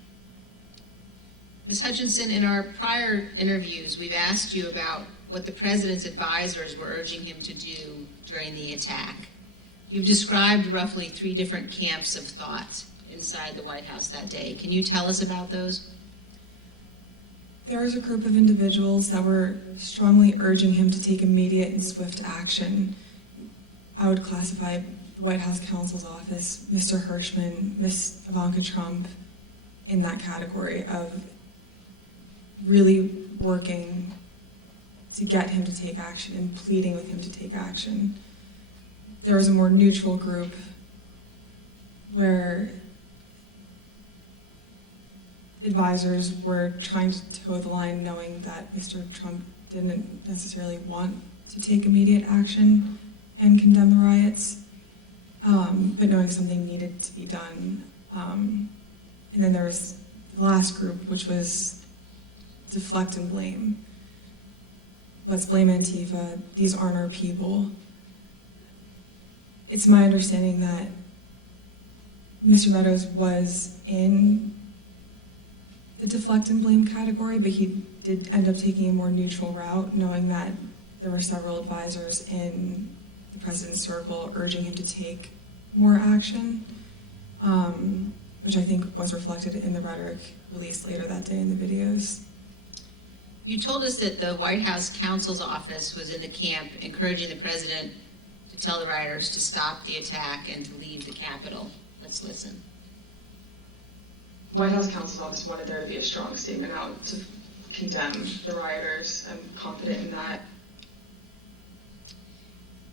Ms. Hutchinson, in our prior interviews, we've asked you about what the president's advisors were urging him to do during the attack. You've described roughly 3 different camps of thought inside the White House that day. Can you tell us about those? There was a group of individuals that were strongly urging him to take immediate and swift action. I would classify the White House counsel's office, Mr. Hirschman, Ms. Ivanka Trump, in that category of really working to get him to take action and pleading with him to take action. There was a more neutral group where advisors were trying to toe the line, knowing that Mr. Trump didn't necessarily want to take immediate action and condemn the riots, but knowing something needed to be done. And then there was the last group, which was deflect and blame. Let's blame Antifa. These aren't our people. It's my understanding that Mr. Meadows was in the deflect and blame category, but he did end up taking a more neutral route, knowing that there were several advisors in the president's circle urging him to take more action, which I think was reflected in the rhetoric released later that day in the videos. You told us that the White House counsel's office was in the camp encouraging the president to tell the rioters to stop the attack and to leave the Capitol. Let's listen. White House counsel's office wanted there to be a strong statement out to condemn the rioters. I'm confident in that.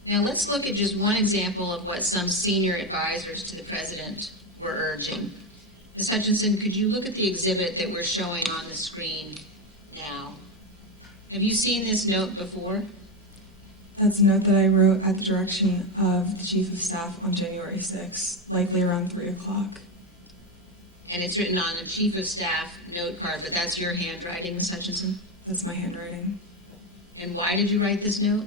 Now let's look at just one example of what some senior advisors to the president were urging. Ms. Hutchinson, could you look at the exhibit that we're showing on the screen now? Have you seen this note before? That's a note that I wrote at the direction of the Chief of Staff on January 6th, likely around 3 o'clock. And it's written on a Chief of Staff note card, but that's your handwriting, Ms. Hutchinson? That's my handwriting. And why did you write this note?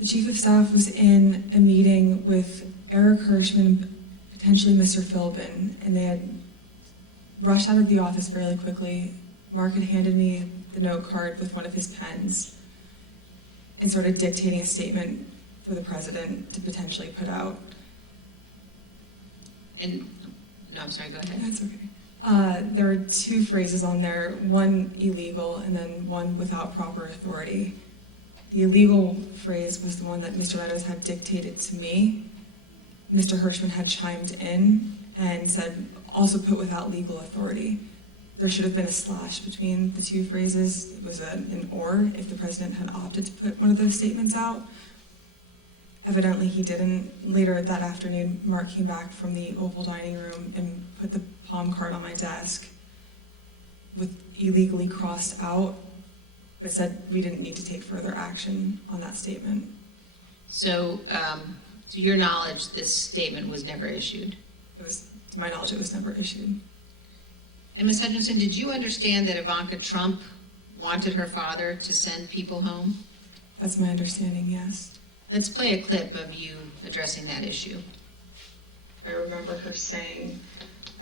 The Chief of Staff was in a meeting with Eric Hirschman and potentially Mr. Philbin, and they had rushed out of the office fairly quickly. Mark had handed me the note card with one of his pens and started dictating a statement for the president to potentially put out. And, no, I'm sorry, go ahead. That's okay. There are two phrases on there, one illegal and then one without proper authority. The illegal phrase was the one that Mr. Meadows had dictated to me. Mr. Hirschman had chimed in and said, also put without legal authority. There should have been a slash between the two phrases. It was an or if the president had opted to put one of those statements out. Evidently he didn't. Later that afternoon, Mark came back from the Oval Dining Room and put the palm card on my desk with illegally crossed out, but said we didn't need to take further action on that statement. So, to your knowledge, this statement was never issued? It was, to my knowledge, it was never issued. And Ms. Hutchinson, did you understand that Ivanka Trump wanted her father to send people home? That's my understanding, yes. Let's play a clip of you addressing that issue. I remember her saying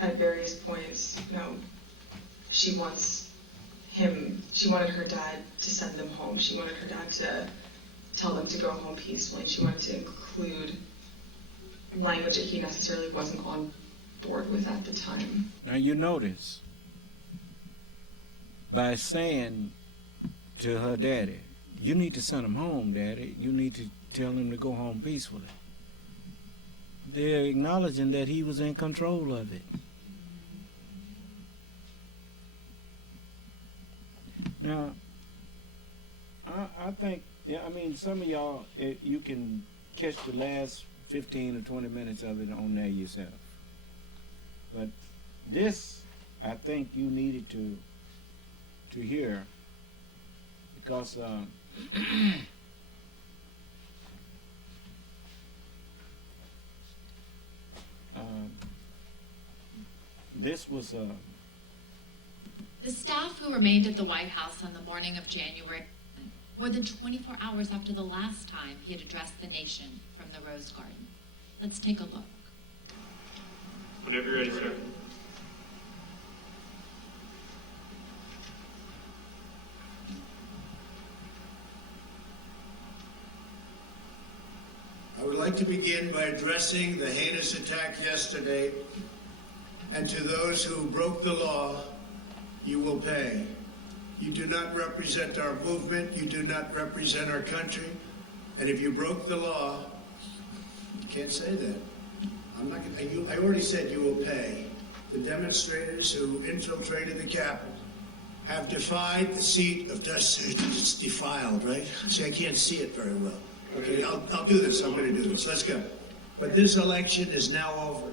at various points, she wanted her dad to send them home. She wanted her dad to tell them to go home peacefully. And she wanted to include language that he necessarily wasn't on board with at the time. Now you notice, by saying to her daddy, you need to send him home, daddy. You need to tell him to go home peacefully. They're acknowledging that he was in control of it. Now, I think, some of y'all, you can catch the last 15 or 20 minutes of it on there yourself. But this, I think you needed to hear, because this was The staff who remained at the White House on the morning of January, more than 24 hours after the last time he had addressed the nation from the Rose Garden. Let's take a look. Whenever you're ready, sir. I would like to begin by addressing the heinous attack yesterday, and to those who broke the law, you will pay. You do not represent our movement, you do not represent our country, and if you broke the law, you can't say that. I already said you will pay. The demonstrators who infiltrated the Capitol have defied the seat of justice. It's defiled, right? See, I can't see it very well. Okay, I'll do this. I'm going to do this. Let's go. But this election is now over.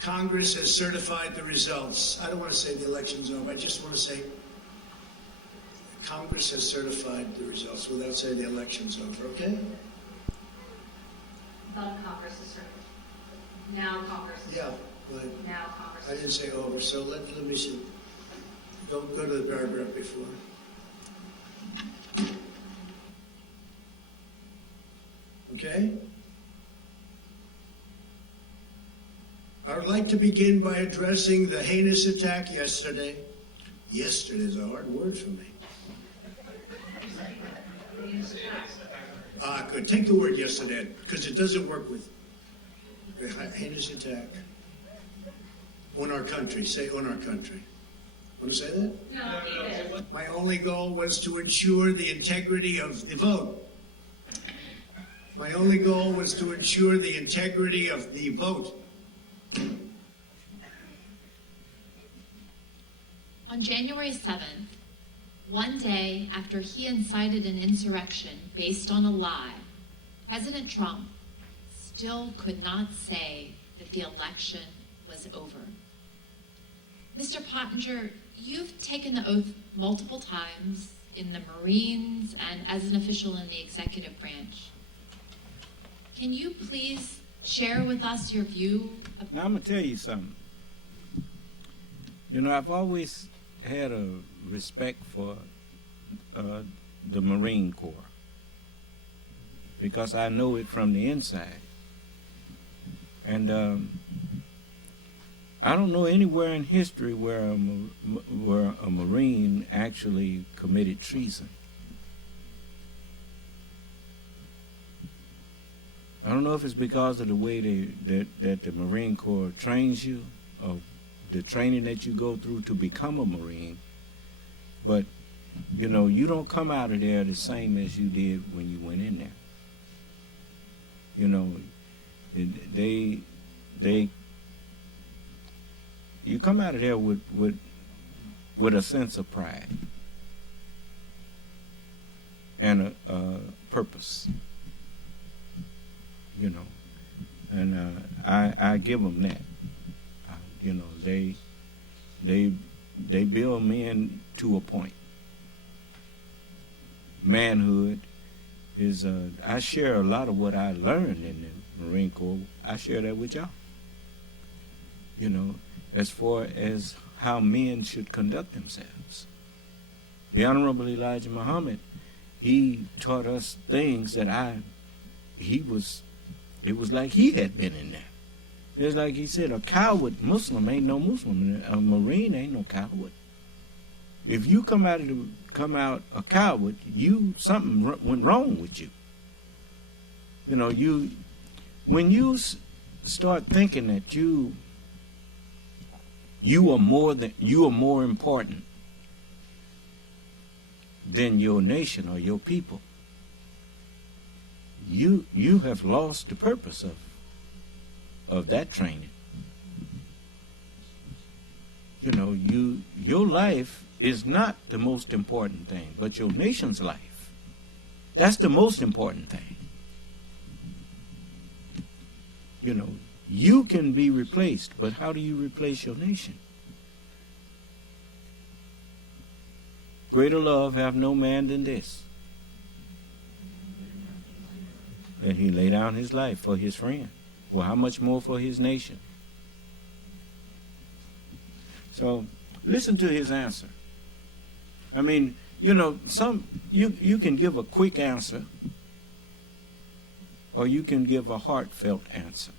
Congress has certified the results. I don't want to say the election's over. I just want to say Congress has certified the results without saying the election's over, okay? Thought Congress is certified. Now Congress is Yeah, but Now Congress I didn't say over, so let me see. Go to the paragraph before. Okay? I would like to begin by addressing the heinous attack yesterday. Yesterday is a hard word for me. Good. Take the word yesterday, because it doesn't work with the heinous attack on our country. Say on our country. Want to say that? No, My only goal was to ensure the integrity of the vote. My only goal was to ensure the integrity of the vote. On January 7th, one day after he incited an insurrection based on a lie, President Trump still could not say that the election was over. Mr. Pottinger, you've taken the oath multiple times in the Marines and as an official in the executive branch. Can you please share with us your view of... Now I'm going to tell you something. You know, I've always had a respect for the Marine Corps, because I know it from the inside. And I don't know anywhere in history where a Marine actually committed treason. I don't know if it's because of the way that the Marine Corps trains you, or the training that you go through to become a Marine, but you don't come out of there the same as you did when you went in there. You come out of there with a sense of pride and a purpose, and I give them that. They build men to a point. Manhood is, I share a lot of what I learned in the Marine Corps. I share that with y'all. As far as how men should conduct themselves. The Honorable Elijah Muhammad, he taught us things that it was like he had been in there. It's like he said, a coward Muslim ain't no Muslim. A Marine ain't no coward. If you come out a coward, something went wrong with you. When you start thinking that you are more important than your nation or your people, you have lost the purpose of that training. Your life is not the most important thing, but your nation's life. That's the most important thing. You can be replaced, but how do you replace your nation? Greater love hath no man than this, that he lay down his life for his friend. Well, how much more for his nation? So, listen to his answer. I mean, you can give a quick answer, or you can give a heartfelt answer.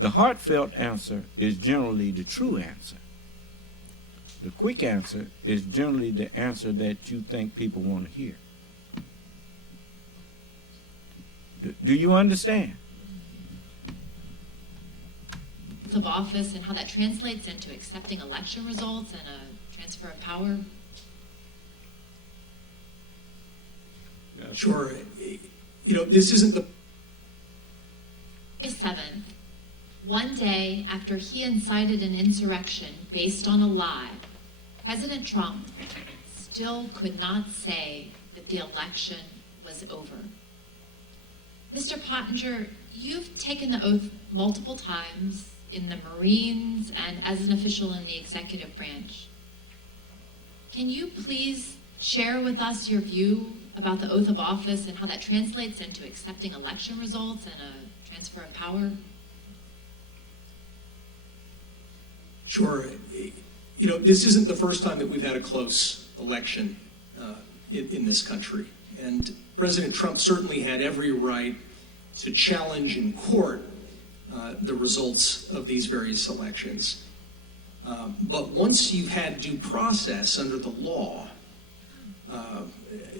The heartfelt answer is generally the true answer. The quick answer is generally the answer that you think people want to hear. Do you understand? Of office and how that translates into accepting election results and a transfer of power? Sure. This isn't the 7th, one day after he incited an insurrection based on a lie, President Trump still could not say that the election was over. Mr. Pottinger, you've taken the oath multiple times in the Marines and as an official in the executive branch. Can you please share with us your view about the oath of office and how that translates into accepting election results and a transfer of power? Sure. This isn't the first time that we've had a close election in this country. And President Trump certainly had every right to challenge in court the results of these various elections. But once you've had due process under the law,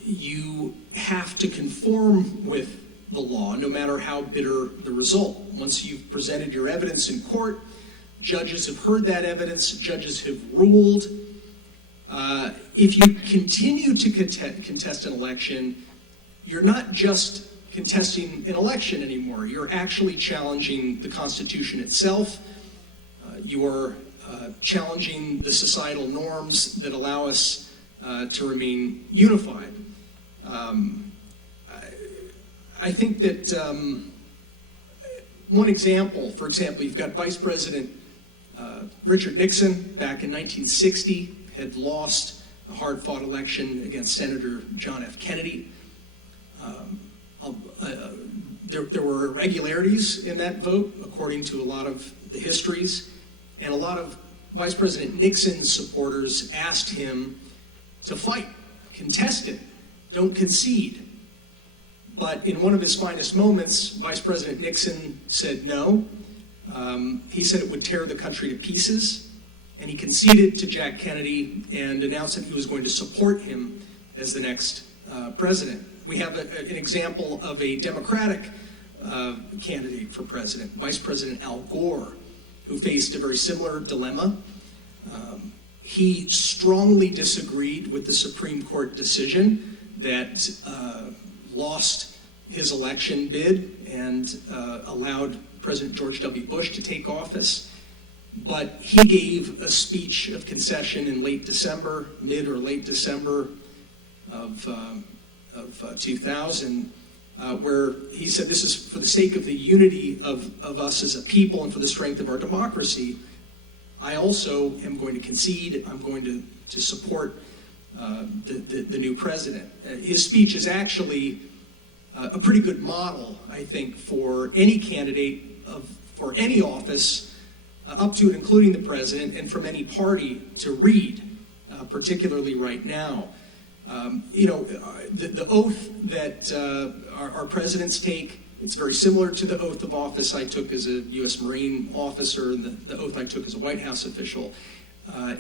you have to conform with the law, no matter how bitter the result. Once you've presented your evidence in court, judges have heard that evidence, judges have ruled. If you continue to contest an election, you're not just contesting an election anymore. You're actually challenging the Constitution itself. You are challenging the societal norms that allow us to remain unified. I think that one example, for example, you've got Vice President Richard Nixon back in 1960 had lost a hard-fought election against Senator John F. Kennedy. There were irregularities in that vote, according to a lot of the histories, and a lot of Vice President Nixon's supporters asked him to fight, contest it, don't concede. But in one of his finest moments, Vice President Nixon said no. He said it would tear the country to pieces, and he conceded to Jack Kennedy and announced that he was going to support him as the next president. We have an example of a Democratic candidate for president, Vice President Al Gore, who faced a very similar dilemma. He strongly disagreed with the Supreme Court decision that lost his election bid and allowed President George W. Bush to take office. But he gave a speech of concession in late December, mid or late December of 2000, where he said, this is for the sake of the unity of us as a people and for the strength of our democracy. I also am going to concede. I'm going to support the new president. His speech is actually a pretty good model, I think, for any candidate for any office, up to and including the president, and from any party to read, particularly right now. The oath that our presidents take, it's very similar to the oath of office I took as a U.S. Marine officer and the oath I took as a White House official.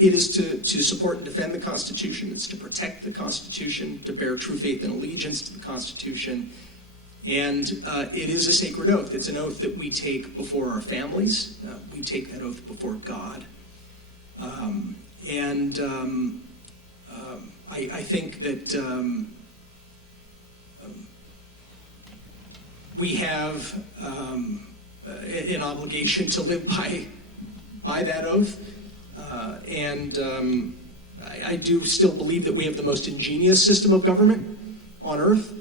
It is to support and defend the Constitution. It's to protect the Constitution, to bear true faith and allegiance to the Constitution. And it is a sacred oath. It's an oath that we take before our families. We take that oath before God. I think that we have an obligation to live by that oath. I do still believe that we have the most ingenious system of government on earth,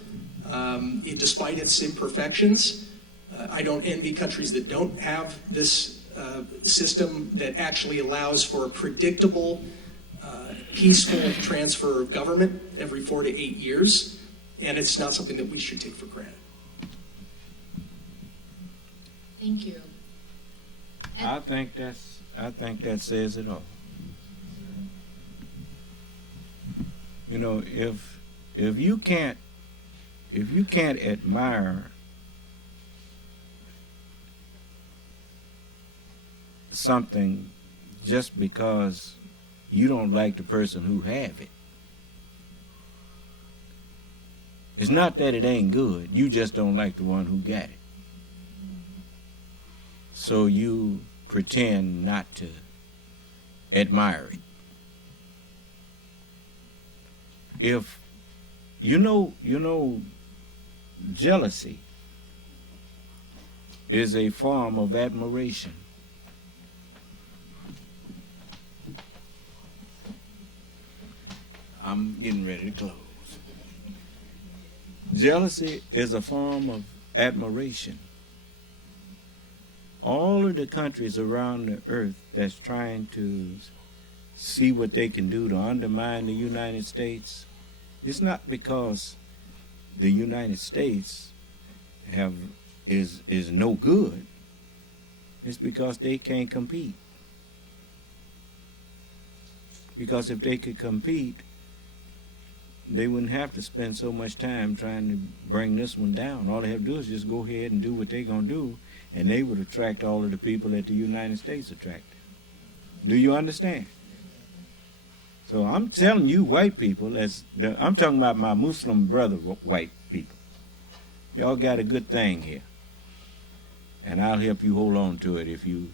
despite its imperfections. I don't envy countries that don't have this system that actually allows for a predictable, peaceful transfer of government every 4 to 8 years, and it's not something that we should take for granted. Thank you. I think that says it all. You know, if you can't admire something just because you don't like the person who have it, it's not that it ain't good. You just don't like the one who got it. So you pretend not to admire it. If you know, jealousy is a form of admiration. I'm getting ready to close. Jealousy is a form of admiration. All of the countries around the earth that's trying to see what they can do to undermine the United States, it's not because the United States is no good. It's because they can't compete. Because if they could compete, they wouldn't have to spend so much time trying to bring this one down. All they have to do is just go ahead and do what they're going to do, and they would attract all of the people that the United States attracted. Do you understand? So I'm telling you, white people, I'm talking about my Muslim brother, white people. Y'all got a good thing here, and I'll help you hold on to it if you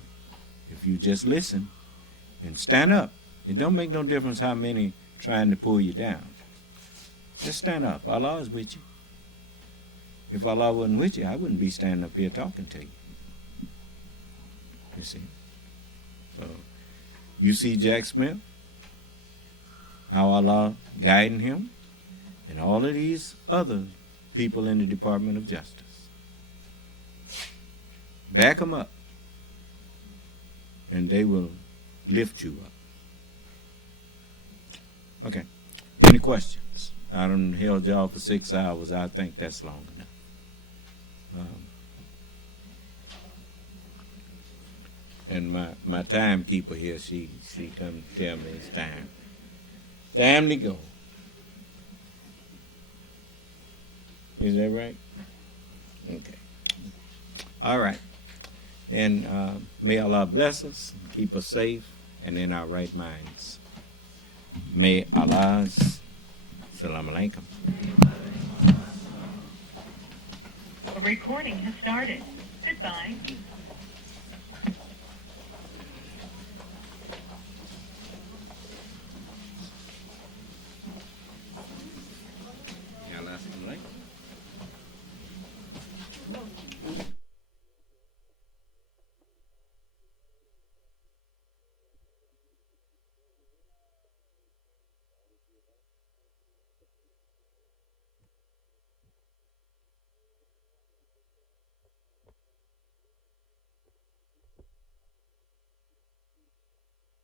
just listen and stand up. It don't make no difference how many trying to pull you down. Just stand up. Allah is with you. If Allah wasn't with you, I wouldn't be standing up here talking to you. You see? So, you see Jack Smith, how Allah guiding him, and all of these other people in the Department of Justice. Back them up, and they will lift you up. Okay. Any questions? I done held y'all for 6 hours. I think that's long enough. And my timekeeper here, she come tell me it's time. Time to go. Is that right? Okay. All right. And may Allah bless us, keep us safe, and in our right minds. May Allah's Assalamu alaikum. recording has started. Goodbye.